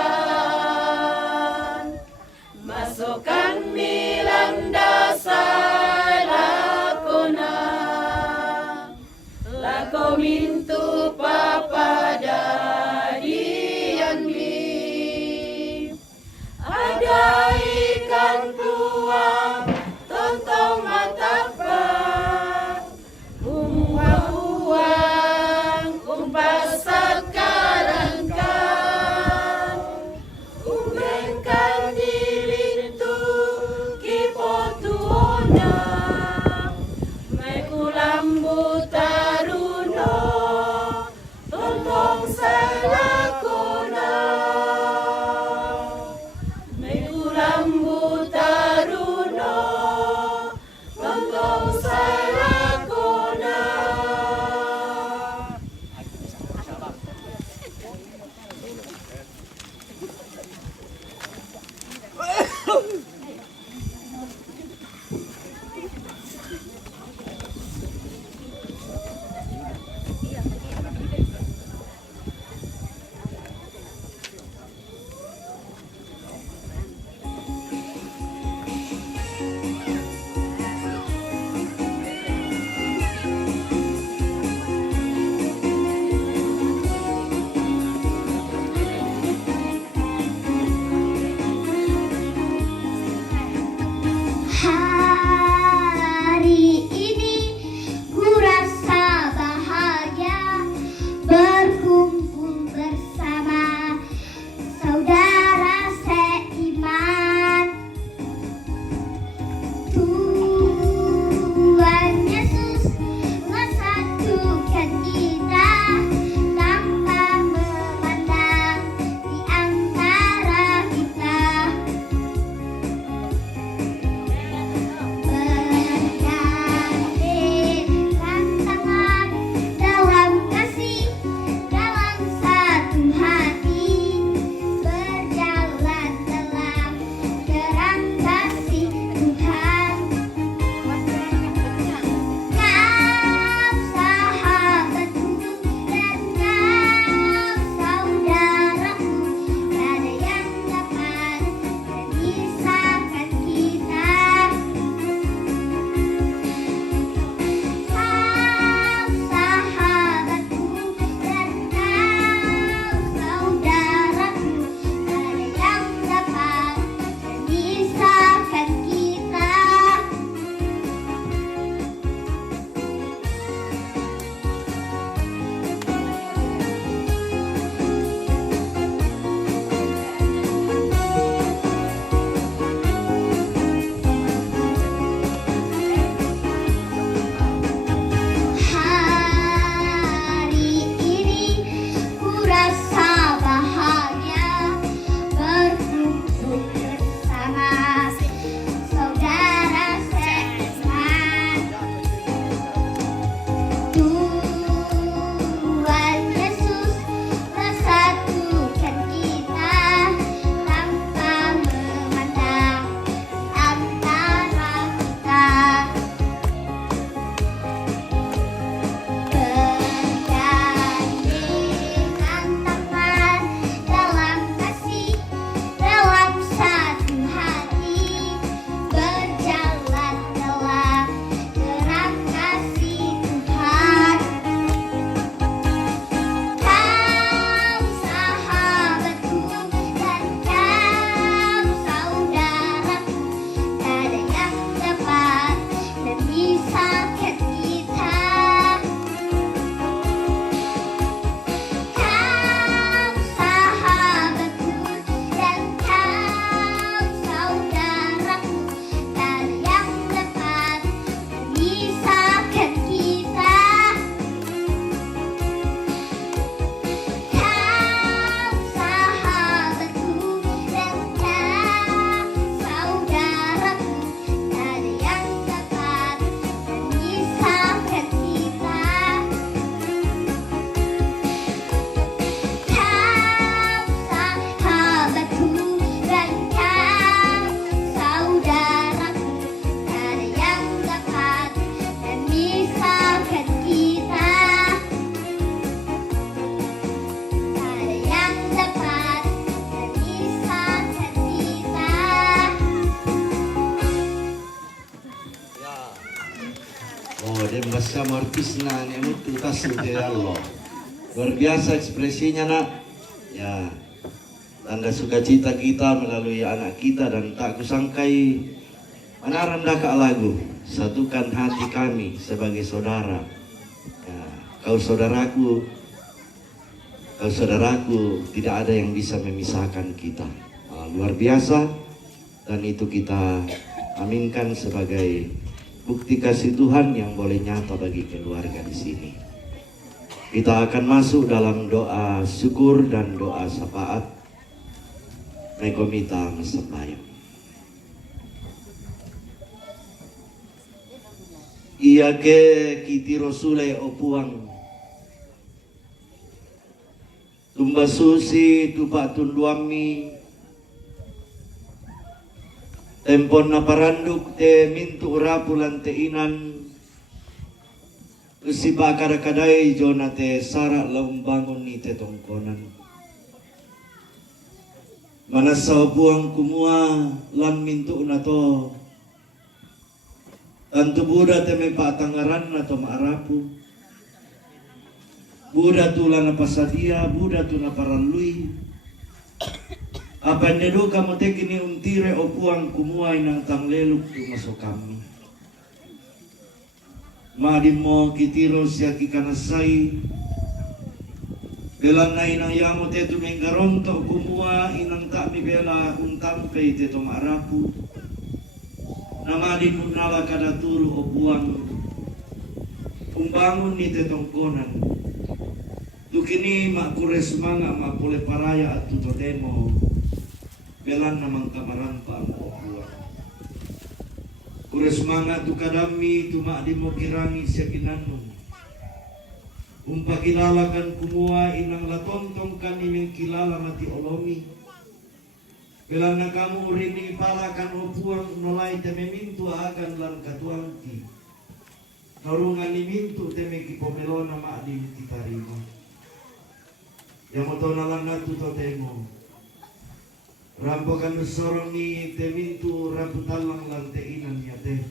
masukkan milanda salakona, lako mintu papadadian mi. Ada ikan buah tontong matapa, umuang umpasat karangkan, umbengkan di pintu kipotuona, mekulambu taruno tontong salakona, mekulambu taruno tontong salakona. Hari ini ku rasa bahagia berkumpul bersama saudara seiman. Tuhan Yesus mensatukan kita tanpa memandang di antara kita. Bergandengan tangan dalam kasih, dalam satu hati, berjalan dalam terang kasih Tuhan. Kau sahabatku dan kau saudaraku, tiada yang dapat memisahkan kita. Kau sahabatku dan kau saudaraku, tiada yang dapat memisahkan kita. Hari ini ku rasa bahagia berkumpul bersama saudara seiman. Tuhan Yesus mensatukan kita tanpa memandang antara kita. Bergandengan tangan dalam kasih, dalam satu hati, berjalan dalam terang kasih Tuhan. pisna ni mutu tasu te Allah. Luar biasa ekspresinya nak. Ya, tanda sukacita kita melalui anak kita dan tak kusangkai mana rendah ke lagu. Satukan hati kami sebagai saudara. Ya, kau saudaraku, tidak ada yang bisa memisahkan kita. Luar biasa, dan itu kita aminkan sebagai bukti kasih Tuhan yang boleh nyata bagi keluarga di sini. Kita akan masuk dalam doa syukur dan doa syafaat. Mekomita mesembayang. Iya ke kiti rosule opuang. Tumba susi tupak tunduami. Tempon na paranduk te mintu urapulan te inan. Usipa kadakadai jona te sarak laumbangun ni te tongkonan. Manasa buang kumua lan mintu na to. Tantu Buddha te me patangaran na to maarapu. Buddha tu la na pasadia, Buddha tu na paralui. Apa ndedo kamu te kini untire opuang kumua inang tangleluk tu masuk kami. Madimo kitiro siya kikanasay belang na inang yamo te tu menggaronto kumua inang tak mi bela untampe te tong arapu namadin munala kada turu opuang umbangun ni te tongkonan tu kini makure semanga makule paraya atu totemo belang namang kamaranta ang opuang. Kure semangat tu kadami tu mak di mo kirangi siya kinanong. Umpakilalakan kumua inang latontong kanimeng kilala mati olomi. Bilang na kamu rini palakan opuang nolay teme mintu agan lang katuangki. Narungan ni mintu teme kipomelona mak di titarimo. Yang mo to nalang natu totemo. Rampokan sorong ni temintu raputalang lanteinan ya teh.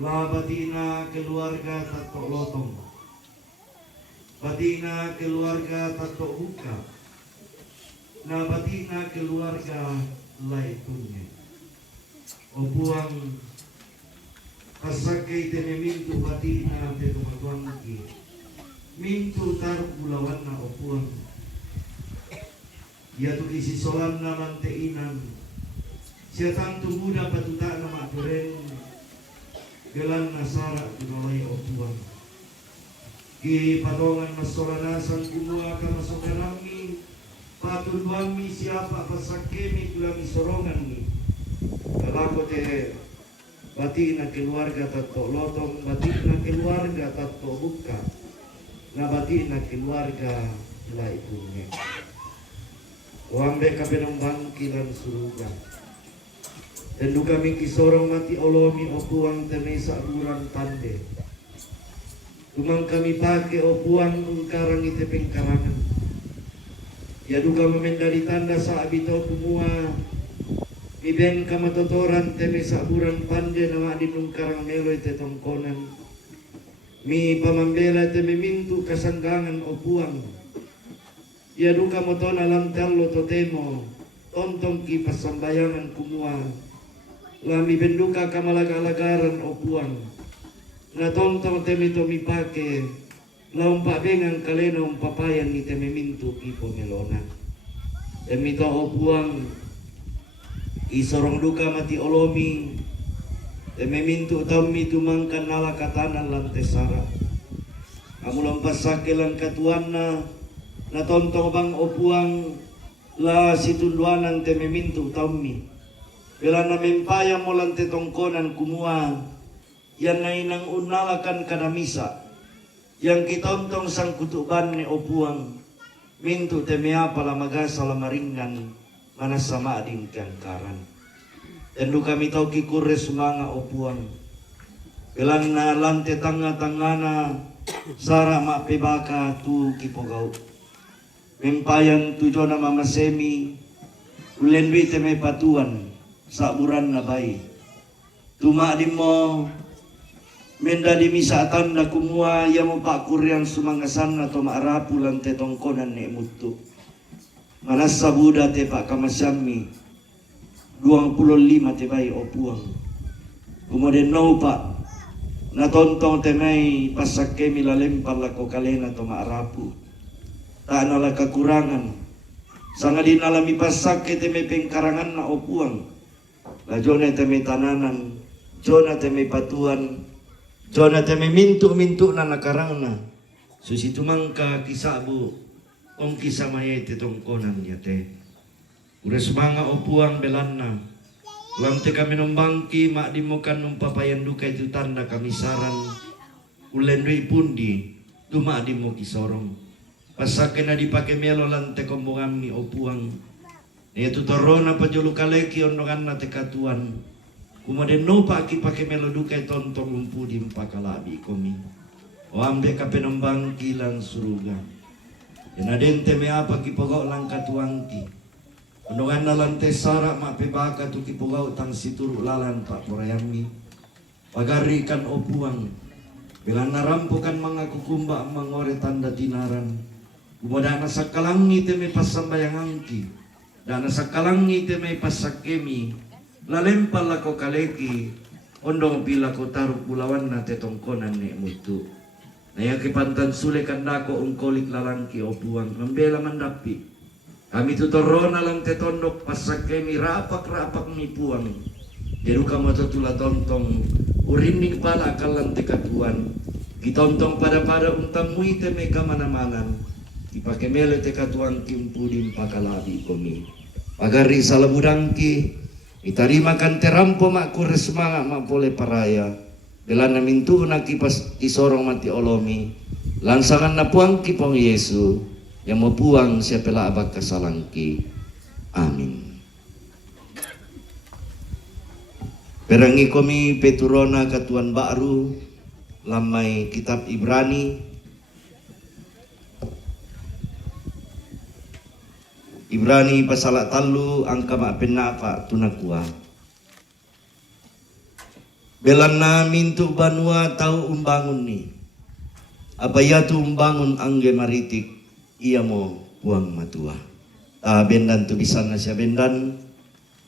La batina keluarga tato lotong. Batina keluarga tato buka. Na batina keluarga laitunnya. Opuang pasakai temintu batina te tumatuan ki. Mintu taruh bulawan na opuang. Ya tu isi solan na lanteinan. Siya tantu muda patuta na maturen. Gelan nasara tunolay opuang. Ki patongan masolanasan kumua ka masokarami. Patulwami siapa pasakemi kulami sorongan ni. Kalako te bati na keluarga tato lotong, bati na keluarga tato buka. Na bati na keluarga laitunnya. Wambe kapenong bangkilan suruga. Dan duka mingki sorong mati olomi opuang temesa urang tande. Tumang kami pake opuang ungkarang ite pengkarangan. Ya duka memendari tanda sa abito kumua. Iben kamatotoran temesa urang pande nama di ungkarang melo ite tongkonan. Mi pamambela teme mintu kasanggangan opuang. Ya duka moton alam talo totemo tontong ki pasambayangan kumua lami benduka kamalaga-lagaran opuang na tontong temi tomi pake laum pabengang kalena papayan ni teme mintu ki pomelona temi to opuang isorong duka mati olomi teme mintu tammi tumangkan nala katanan lantesara amulang pasakelan katuanna na tontong bang opuang la situnduanan te memintu tammi. Bila na mempaya mo lang te tongkonan kumua, yan na inang unalakan kadamisa. Yang kitontong sang kutuban ni opuang, mintu te mea pala magasa la maringan, manasama ading kangkaran. Tendu kami tau kikure sumanga opuang. Bila na lante tanga-tangana, sara mapebaka tu kipogau. Mempayan tujuan na mamasemi ulenwi te may patuan sa buran na bay. Tumadim mo Menda di misatan na kumua ya mo pa kuryang sumangasan na to maarapu lang te tongkonan ne mutu. Manas sa Buddha te pa kamasyami 25 te bay opuang. Kemudian no pa natontong te may pasake milalim pala ko kalena to maarapu. Ta nala kekurangan. Sanga di nalami pasake te may pengkarangan na opuang. La jone te may tananan, jona te may patuan. Jona te mintu na nakarang na. Susi tumangka kisabu ong kisamaya te tongkonan niya te. Uras mga opuang belan na. Ulang te kami nombangki mak dimukan nung papayan duka itu tanda kami saran. Ulen dui pundi tuma dimu kisorong. Pasakin na dipake melo lan te kombongan mi opuang. Nia tutorona pajulukaleki ondongan na te katuan. Kemudian no paki pakai melodukai tontong lumpu di mpakalabi komi. O ambe ka penombang kilang suruga. Yanadente me apa ki pogok lang katuangki. Ondongan nalan te sarak mak pebaka tu ki pogok tang situru lalan pak porayami. Pagarikan opuang. Bila narampukan mga kukumba mangore tanda tinaran. Kemudian nasakalangi te me pasambayangangki. Dan nasakalangi te me pasakemi. Lalempal ako kaleki ondong pila ko taruk bulawan na tetongkonan ni mutu. Naya kipantan sule kandako ungkolik lalangki opuang membela mandapi. Kami tutorona lang tetondok pasakemi rapak-rapak mi puang. Deruka matutula tontong urining pala kalang tekatuan. Gitontong pada untang muite me kamana-manan. Ipake mele tekatuan kimpudim pakalabi komi. Pagari salabudangki itarima kan terampo mak kures semangat mak boleh paraya. Bila namintu na kipas isorong mati olomi. Lansangan na puang kipong Yesu. Yang mau puang siapela abak kasalangki. Amin. Perangi komi peturona katuan baru. Lamai kitab Ibrani. Ibrani pasal talu angka mak penafa tunakua. Belana mintu banua tahu umbangun ni. Apa ya tu umbangun angge maritik ia mau buang matua. Bendan tu bisa nasya bendan.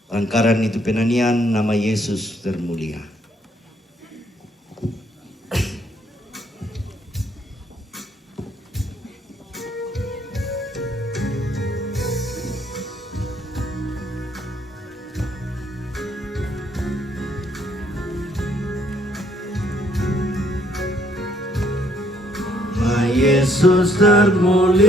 Langkaran itu penanian nama Yesus termulia. Yesus termulia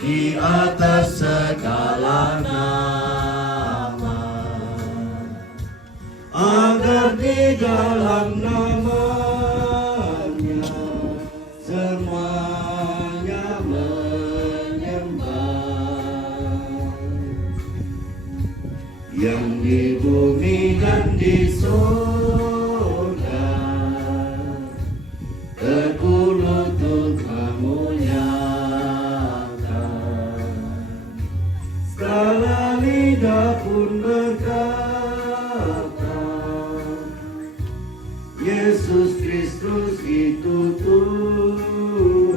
di atas segala nama, agar di dalam namanya semuanya menyembah, yang di bumi dan di surga. Terkulutut memuliakan, segala lidah pun berkata, Yesus Kristus itu Tuhan.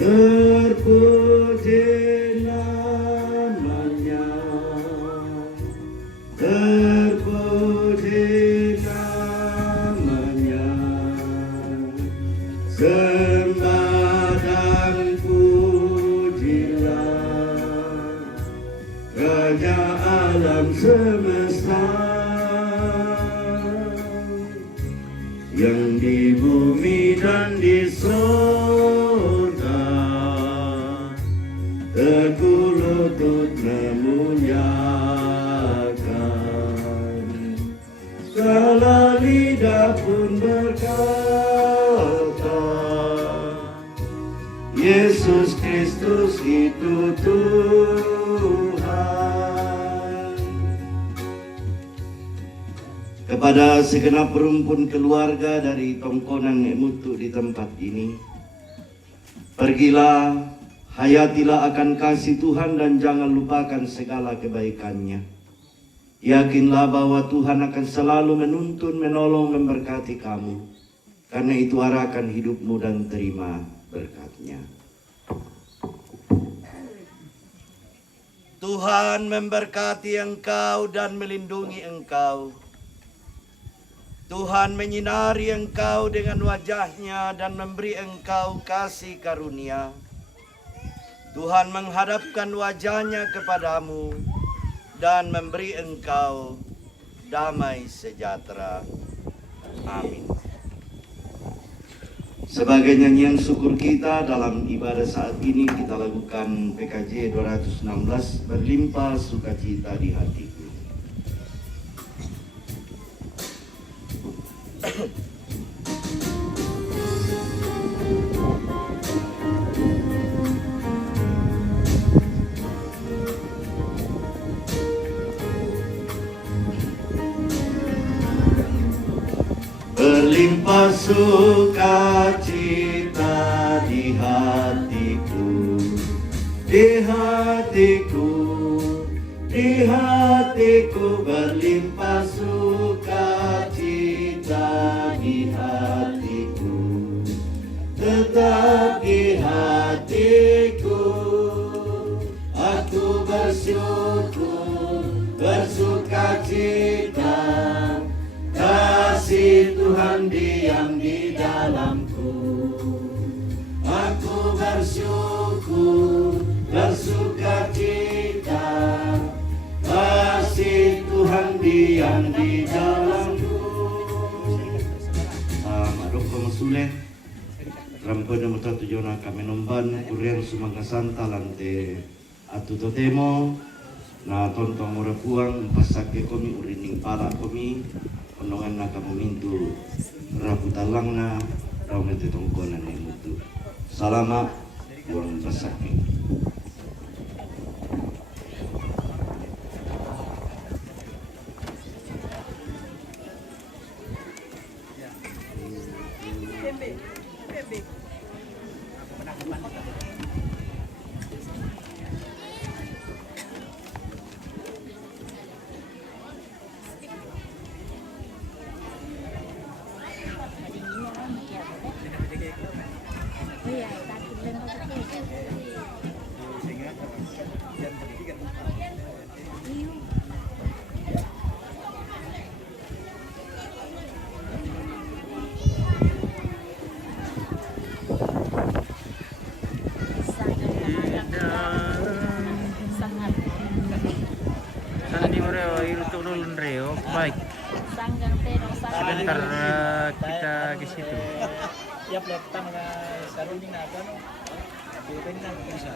Terpuji namanya, terpuji sembah dan pujilah Raja alam semesta, yang di bumi dan di surga terkulutut memuliakan, segala lidah pun berkata, Yesus Kristus itu Tuhan. Kepada segenap rumpun keluarga dari tongkonan Nek Mutu di tempat ini, pergilah, hayatilah akan kasih Tuhan dan jangan lupakan segala kebaikannya. Yakinlah bahwa Tuhan akan selalu menuntun, menolong, memberkati kamu. Karena itu arahkan hidupmu dan terima berkat-Nya. Tuhan memberkati engkau dan melindungi engkau. Tuhan menyinari engkau dengan wajah-Nya dan memberi engkau kasih karunia. Tuhan menghadapkan wajah-Nya kepadamu dan memberi engkau damai sejahtera. Amin. Sebagai nyanyian syukur kita dalam ibadah saat ini, kita lakukan PKJ 216, berlimpah sukacita di hatiku. Berlimpah sukacita di hatiku, di hatiku, di hatiku, berlimpah sukacita di hatiku, tetap di hatiku. Aku bersyukur, bersukacita, kasih Tuhan diam di dalamku. Aku bersyukur, bersukacita, kasih Tuhan diam di dalamku. Maroko masulit Rampono mata tujona kami nomban kurian sumangga santa lante atu totemo na tontong mura puang pasake komi urining para komi penongan na kamu mintu raputalang na raw metitongkonan ni mutu. Salamat buang pasake. Baik. Sebentar kita ke situ. Tiap lihat kita mga sarunding na ano. Pwede na bisa.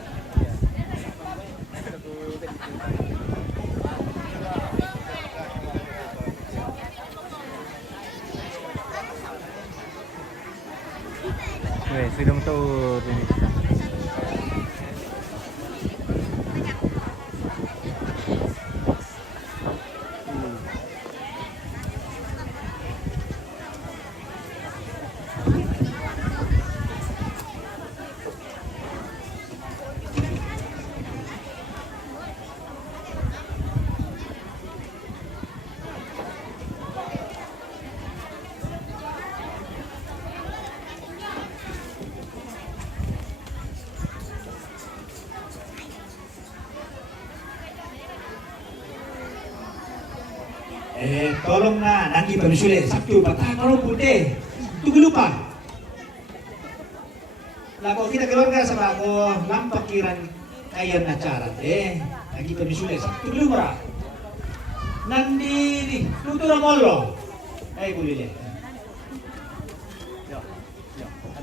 Weh, sudah tahu ini. Tolong na nanti pamisulit Sabtu patah putih tunggu lupa lako kita keluarga sama ako lampakiran kayan na cara lagi pamisulit Sabtu lupa nandi tuturang molo ay bulile yo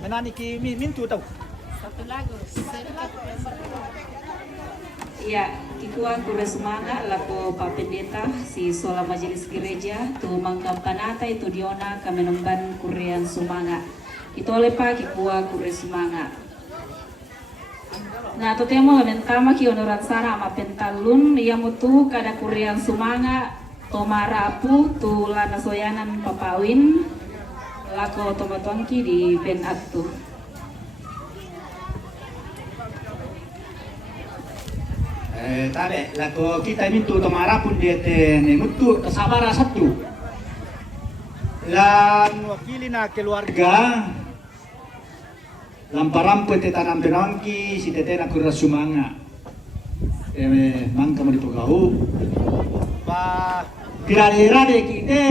menani ki mintu tau Satu lagu. Ya, kikuan kure sumanga lako Pak Pendeta si sola majelis gereja tu manggam kanata itu diona kamenemban kurian sumanga. Itu oleh Pak kikua kure sumanga. Nah, tu temo lamentama ki onoran sara ama pentalun ia mutu kada kurian sumanga tomara apu tu lana soyanan papawin lako tomatuangki di ben atu. Tabe, lako kita mintu tamarapun dia ne mutu tasabara satu. Lan wakili na keluarga lamparampo te tanam penangki si tete na kuras sumanga. Mangka mo dipagahu. Pa pirade kite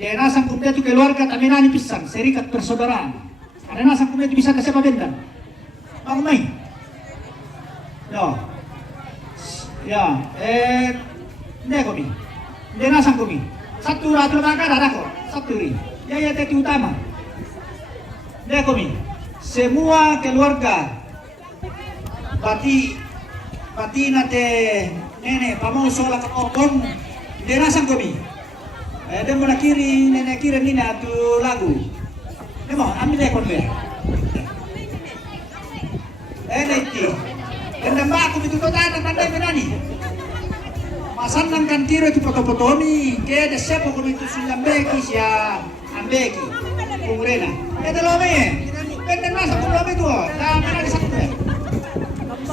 dia nasang kumte tu keluarga taminani pisang serikat persaudaraan. Ada nasang kumte bisa kasih apa bendan? Bang mai. No. Ya, ne komi. Dia nasang komi. Satu ratu maka ada kok. Satu ri. Ya teti utama. Ne komi. Semua keluarga. Pati nate nene pamau sola kapopon. Dia nasang komi. Dia mau nakiri nenek kira nina tu lagu. Dia mau ambil ekor be. Neti. Kendang aku itu kota tanda menani. Masan nang kan tiro itu foto-foto ni. Ke ada siapa kau itu sulam beki sia ambeki. Kumurena. Ada lome. Kendang masa kau lome tu. Dah mana di satu.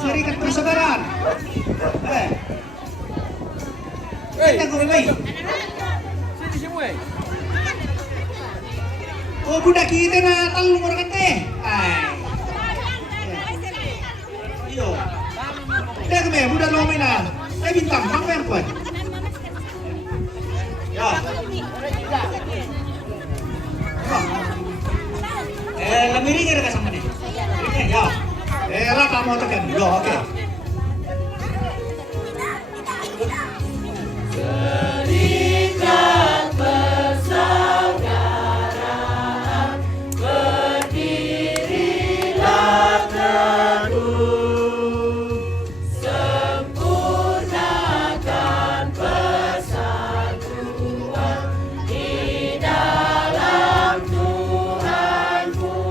Serikat persaudaraan. Kendang kau mai. Oh budak kita na talung orang kate. Iyo. Dia keme budak lome na. Bintang apa yang buat? Ya. Lebih ringan ke sama ni? Ya. Rata mau tekan. Yo, oke. Serikat persaudaraan berdirilah teguh, sempurnakan persatuan di dalam Tuhanmu,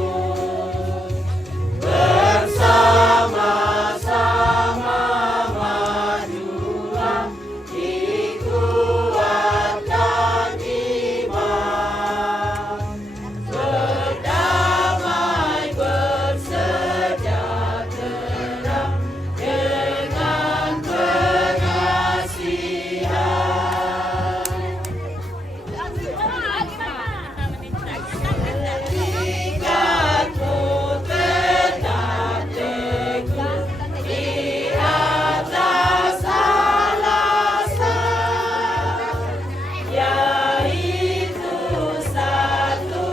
bersama-sama majulah dikuatkan iman, berdamai bersejahtera dengan pengasihan. Ikatmu tetap teguh di atas alasan, yaitu satu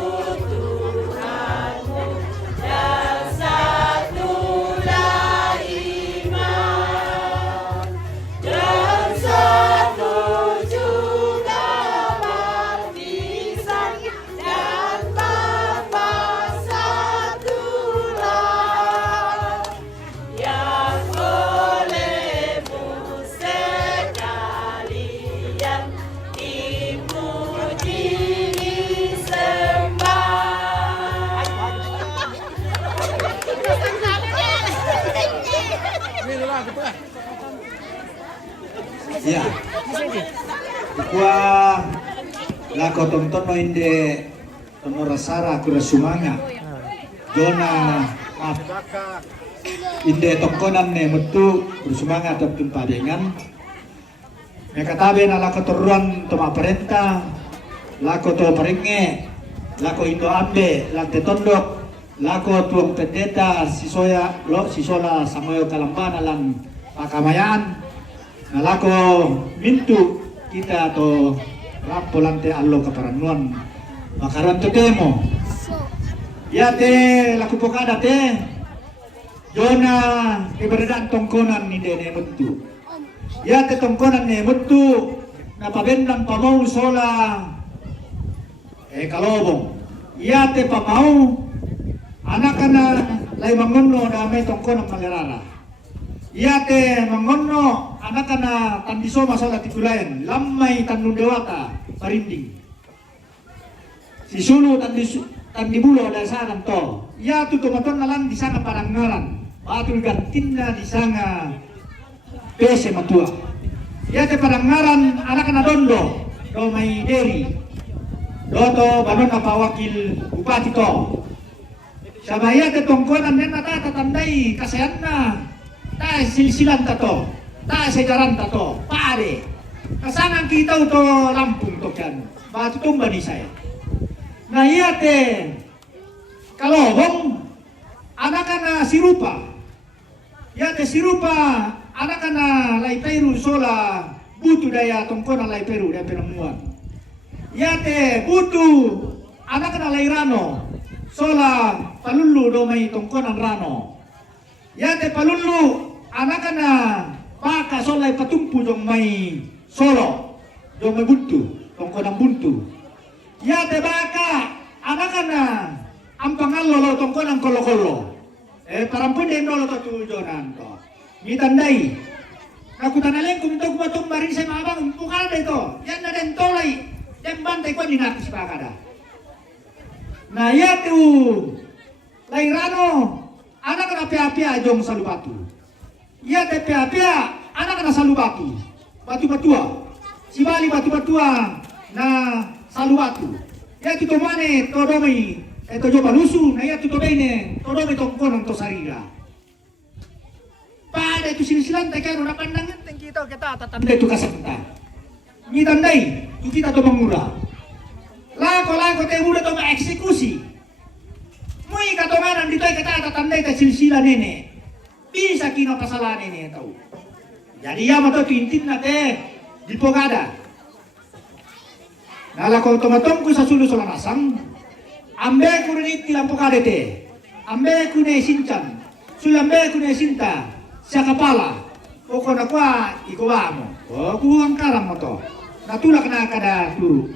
Tuhanmu dan satulah iman, dan satu juga baptisan, dan Bapa satulah yang olehmu sekalian dipuji disembah. Ya. Kuah lako tonton no inde tonorasara kurasumanga. Jona inde tongkonan ne metu kurasumanga topin padengan. Mekatabe na lako toruan toma perintah, lako to perenge, lako indo ambe, lante tondok, lako tuang pendeta sisola samoyo kalambana lan pakamayaan. Nalako mintu kita to rampolante allo kaparanuan makaran to demo ya te laku pokada te jona keberadaan tongkonan ni dene mutu ya te tongkonan ne mutu napabendang pamau sola kalobong ya te pamau anakana lay mangono dame tongkonan malerara ya te mangono anak-anak tandiso masalah titulayan lamai tanun dewata parinding si sulu tandibulo dan sana to ya tu tomaton nalan di sana parangaran batul gantinna di sana pese matua ya te parangaran anak-anak dondo do mai deri doto banon apa wakil bupati to sama ya te tongkonan nena ta tatandai kaseanna ta silsilan tato ta sejaran tato pare kasangan kita to Lampung to kan batu tumba di saya nah iya te kalohong anak-anak sirupa ya te sirupa anak-anak lai peru sola butu daya tongkona lai peru daya penemuan ya te butu anak-anak lai rano sola palulu domai tongkonan rano ya te palulu anak-anak paka sola patumpu dong mai solo dong mai buntu tongkonan buntu ya te baka anak-anak ampangallo lo tongkonan kolo-kolo parampun den dolo to tujonan to mitandai aku tanaleng kum to kumatum marin sa mabang pukal to yan na den tolay den bantay ko dinakis pa kada na ya tu lairano anak na pia-pia jong salubatu ya te pia-pia anak na salubatu batu-batua sibali batu-batua na salubatu ya tu mane todomai to jo balusu na ya tu bene todomai tongkonan to sarira pada itu silsilan tekan na pandangan teng kita tatanda itu kasanta mitandai tu kita to mangura lako te udah to eksekusi mui katomanan dito kita tatanda ta silsila nene bisa kino kasalahan nene tahu jadi ya mato tintin na te di pogada nala ko tomatong ku sa sulu solanasang ambe ku ni tilang pogada te ambe ku ne sinchan sulambe ku ne sinta sa kapala poko na kwa ikuwamo o kuwang karam mo to natulak na kada turu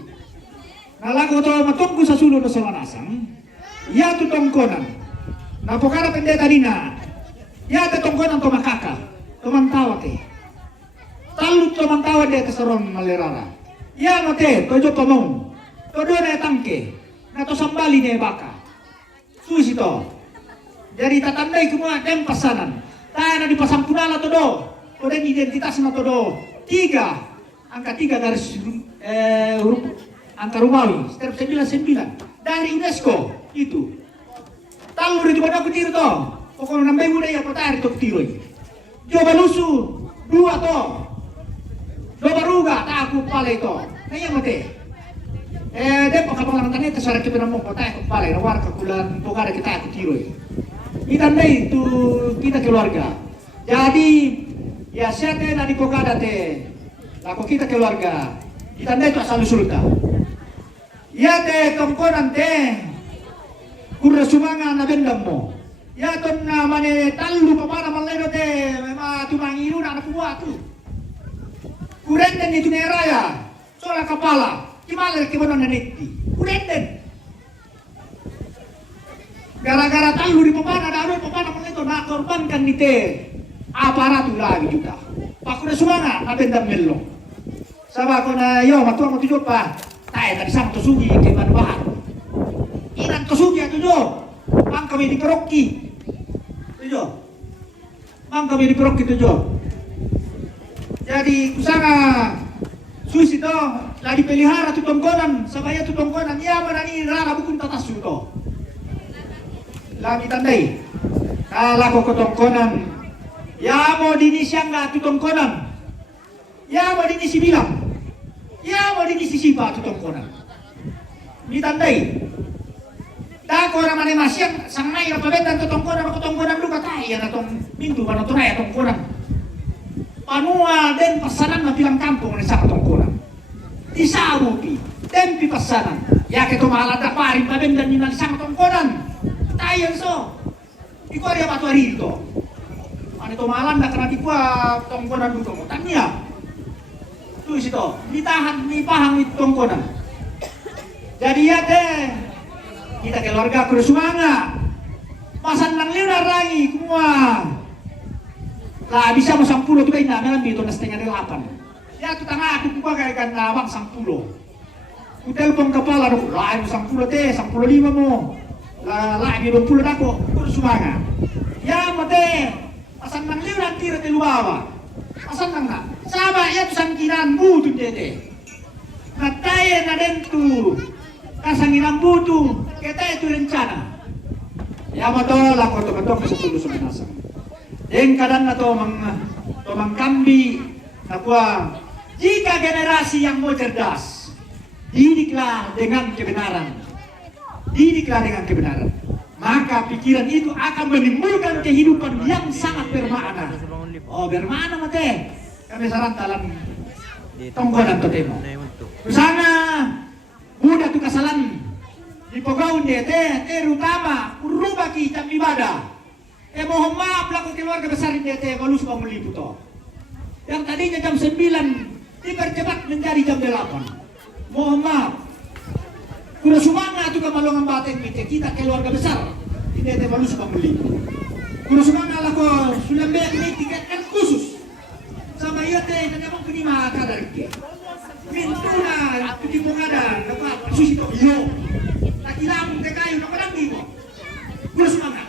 nalago to matungko sa sulod na solanasang ya tu tongkonan napokara pendeta dina ya tu tongkonan to makaka tumantawa te talut tumantawa de kasaron malerara ya mate tojo pamong todo na tangke na to sambali ne baka susi to jadi tatandai kumua dem pasanan tayo di pasampunala to do dan identitas na to do angka 3 garis huruf angka Romawi step 99 dari UNESCO itu talu di mana aku tiro to pokoknya nambay mo na ya patari to tiro coba lusu 2 to do baruga ta aku pala ito naya mate de pakapangalan tanita sa rakip na mo ko tayo pala nawar ka kulan pokara kita aku tiro itandai itu kita keluarga. Jadi ya siapa dari pokada te, laku kita keluarga. Itandai itu asal usulta. Ya te tongkonan te, kurang sumanga na bendam mo. Ya ton na mane talu pamana maleno te, memang tumangiru na anak buah tu. Kurenten itu neraya, soal kepala, gimana kebenaran nanti. Kurenten. Gara-gara talu di pemana, ada pemana itu nak korbankan di te aparatur lagi juga. Pak udah sumanga, nabendam melo. Sabah ko na yo matuang mo tujuh pa, tayo tadi sang tusugi kay bahan. Inan tusugi at tujuh, mang kami di peroki. Tujuh, mang kami di peroki tujuh. Jadi kusanga susi to, lagi pelihara tu tongkonan, sabaya tu tongkonan, ya manani rara bukun tatasu to. Lagi tandai kalau ko tongkonan ya mau dini siangga tu tongkonan ya mau dini si bilang ya mau dini si sipa tu tongkonan ni tandai tak orang mana masih sang mai apa bentan tu tongkonan ko tongkonan lu kata ya na tong pintu mana tu raya tongkonan panua den pesanan na bilang kampung ni sa tongkonan disarupi tempi pesanan ya ke to malada paring pa bentan ni na sang tongkonan tayo so, ikaw rin ang matuari ito. Ano ito malan na kanati ko tongkonan dito mo. Tanya, tulis ito, nipahang tongkonan. Jadi ya deh, kita keluarga kudu sumanga. Pasan lang liw na rangi, kumua. Lah bisa mo 10 ito kayo namin, dito na setengah 8. Ya, tutanga ako kumua kaya kan nawang 10. Kutelpon kapala, lain mo 10 te, 15 mo. Lagi 20 dako, kudu sumanga. Ya mate, pasan nang liw na tira te lumawa. Pasan nang na. Sama ya tusan kiran butu dede. Nataya na dentu. Kasanginan butu, kita itu rencana. Ya mato lako to katong sa tulo sa minasa. Deng kadan na to mang tomang kambi nakua jika generasi yang mau cerdas didiklah dengan kebenaran, didiklah dengan kebenaran, maka pikiran itu akan menimbulkan kehidupan yang sangat bermakna. Oh, bermakna mate kami sarantalan tonggonan totemo sana mudah tu kasalan di pogaun dia terutama urubaki jam ibadah mohon maaf laku keluarga besar dia balus bangun lipu toh yang tadinya jam 9 dipercepat menjadi jam 8. Mohon maaf kuda sumanga tu kamalongan bateng kita keluarga besar dia balus bangun lipu kuda sumanga laku sudah ini tiket kan khusus sama iya teh namang penima kadar ke mintuna tuki pungada dapat susi to iyo takilang ke kayu napadang mo kuda sumanga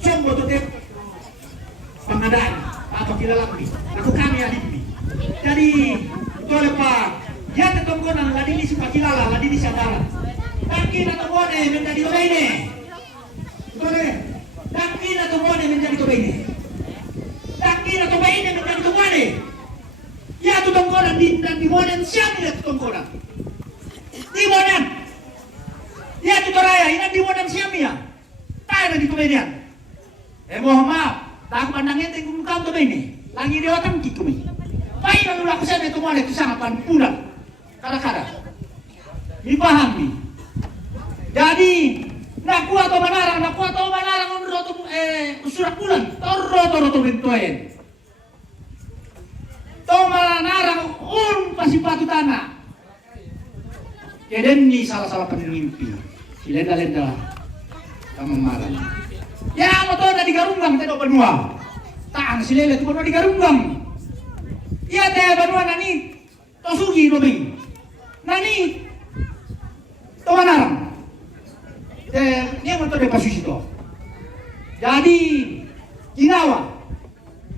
sombo to teh pengadaan atau kilalami aku kami alibi jadi tole pa ya tetonggonan ladini si pakilala ladini sadara dangkin atau bone menjadi tobene tole dangkin atau bone menjadi tobene dangkin atau bone menjadi tobene ya tetonggonan di monen siapa ya tetonggonan di monen ya tutoraya ini di monen siapa ya tayo di tobene mohon maaf tak pandangnya tengok kau tu ini, lagi dia otang kiku ni. Baik lalu aku sana itu mana itu sangat panpulan, kadang-kadang. Dipahami. Jadi nak kuat atau manarang menurut surat bulan, toro tu bentoen. Tau manarang pasti patu tanah. Jadi ni salah penimpi, silenda-lenda kamu marah. Ya motor tadi garunggang tadi benua. Taang silele tu benua di garunggang. Iya teh benua nani tosugi dobing. Nani to manarang. Dia motor de pasusi to. Jadi ginawa.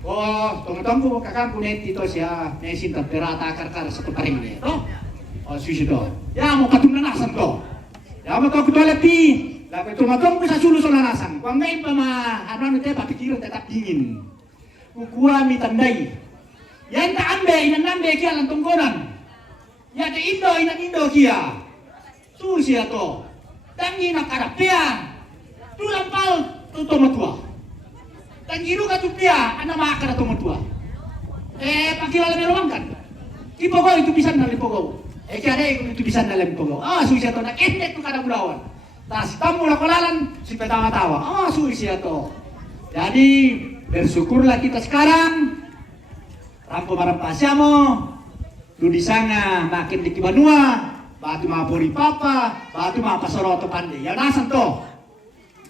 Oh, tong-tongku kakangku neti to sia nesin terperata akar-akar satu paring ni. To. Oh, susi to. Ya mau patungan asam to. Ya mau to lebih. Lalu itu matong bisa sulu solanasang. Kuang main pama anu teh pikiran tetap dingin. Kukua mi tandai. Yang tak ambe kia lantong konan. Ya te indo kia. Susi ato. Tangi nak karapia. Tulang pal tu matua. Tangi ruga tu pia ana makara tu matua. Pakila lebih lomangkan. Ipogo itu bisa nali pogo. Kia itu bisa nali pogo. Ah susi ato nak endek tu kada bulawan. Tas tamu lakolalan si petawa-tawa. Suri siya to. Jadi bersyukurlah kita sekarang. Rampo marampasya mo. Dudi sanga makin di Kibanua. Batu mapuri papa. Batu mapasoroto pande. Ya nasan to.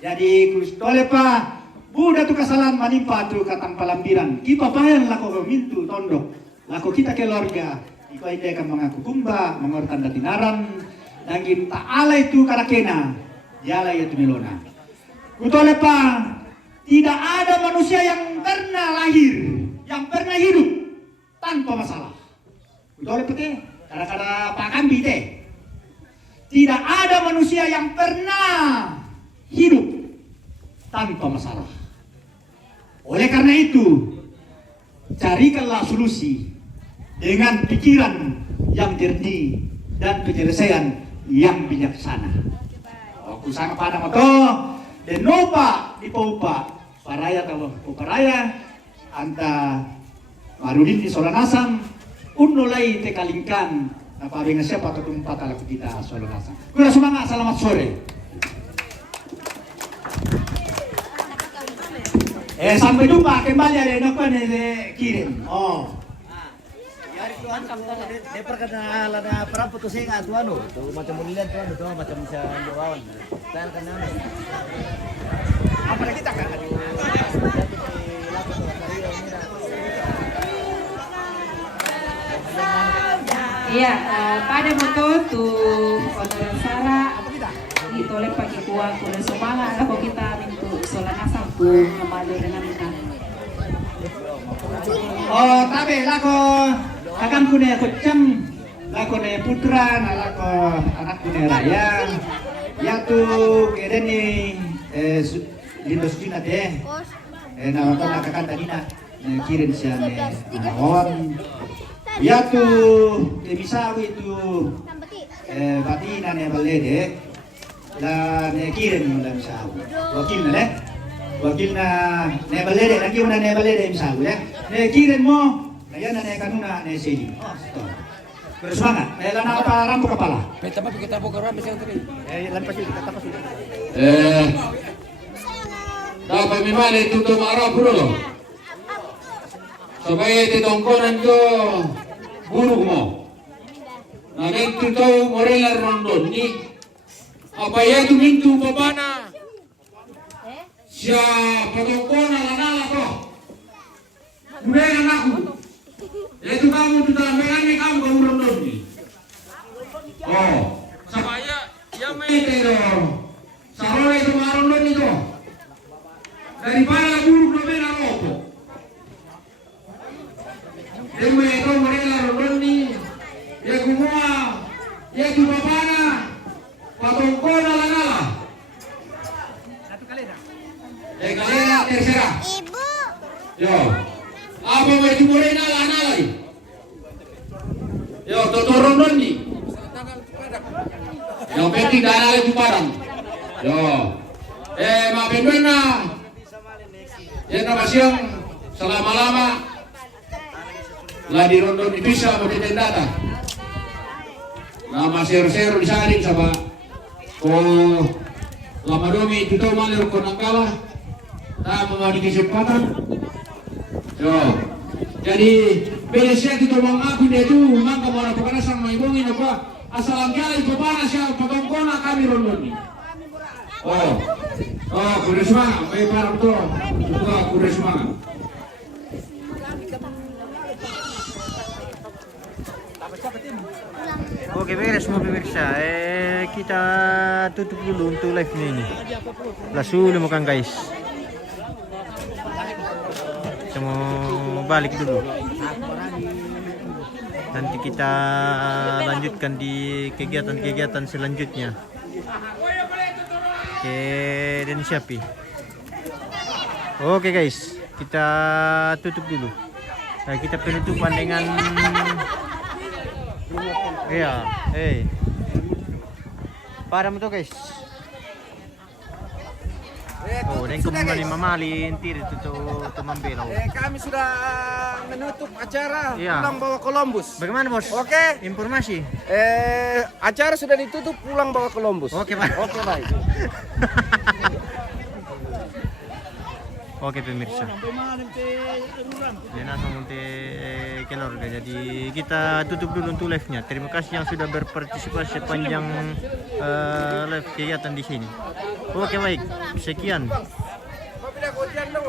Jadi kustole pa. Buda tu kesalahan manimpa tu katang palambiran. Kipa payan lako mintu tondok. Lako kita keluarga. Iko ide kan mengaku kumba. Mengortan datinaran. Nangin ta'ala itu karakena. Yala ya Milona. Kutole pa, tidak ada manusia yang pernah lahir, yang pernah hidup tanpa masalah. Kutole pa te, kadang-kadang Pak Kambi te. Tidak ada manusia yang pernah hidup tanpa masalah. Oleh karena itu, carikanlah solusi dengan pikiran yang jernih dan penyelesaian yang bijaksana. Kusang pada moto denopa di paupa paraya tahu paraya anta marudin di Solanasang unulai te kalingkan apa dengan siapa atau tempat ala kita Solanasang. Kuda semangat, selamat sore. Sampai jumpa kembali ada nopan kirim. Dia perkenalan ada perang putusin atu anu, tuh macam mulian tuh anu, tuh macam bisa bawawan. Saya kenal. Apa kita kan? Iya, pada moto tu Onoran Sara itu oleh pagi kuang kuda semangat aku kita mintu Solanasang tu kembali dengan kita. Oh, tapi lako akan punya kocam, lako ne putra, lako anak punya raya. Yang tu kira ni Lindos Jina deh. Nama kau nak kakak tadi nak. kirim siya Wawan. Ya tu misawi tu batina ne balede la ne kirim dalam misawi. Wakil na ne balede lagi mana ne balede misawi ya. Ne kirim mo, ayan na ne kanuna ne sini. Oh, stop. Bersemangat. Lana apa rampu kepala? Dapat memang itu tu marah bro. Supaya ditongkonan ko buruk mo. Namin itu morelar rondon ni. Apa ya itu mintu babana? Siya patongkonan lanala ko. Bukan anakku. Itu kamu tu dalam ni kamu rondon ni. Oh, supaya ya mai itu. Sarore itu marondon itu. Daripada buruk na bela roko. Demo ito morela rondoni. Ya kumua, ya kubabana. Patongkona lanala. Kalera tercera. Ibu. Yo. Apa mau morela lanala? Yo, toto rondoni. Yang penting dana itu parang. Yo. Mapendona. Ya nama siang selama-lama lah di rondon bisa mau ditendata. Nama seru-seru disaring sama lama domi itu tahu malir konangkala tak mau di kesempatan. Yo, jadi beresnya itu mengaku dia tu mangka mau apa sama ibungin apa asal angkala itu panas ya patongkona kami rondon ni. Kuda semangat, baik para betul. Juga kuda semangat. Oke, beres semua pemirsa. Kita tutup dulu untuk live ini. Langsung makan guys. Kita mau balik dulu. Nanti kita lanjutkan di kegiatan-kegiatan selanjutnya. Oke, dan siapi. Oke guys, kita tutup dulu. Nah, kita penutupan dengan ya, parang to guys. Oh, dan kembali mamalin tir itu membela. Kami sudah menutup acara Iya. Pulang Bawa Columbus. Bagaimana bos? Oke. Informasi. Acara sudah ditutup Pulang Bawa Columbus. Oke pak. Oke baik. Oke pemirsa. Jangan nanti keluarga. Jadi kita tutup dulu untuk live-nya. Terima kasih yang sudah berpartisipasi sepanjang live kegiatan di sini. Oke baik. Sekian.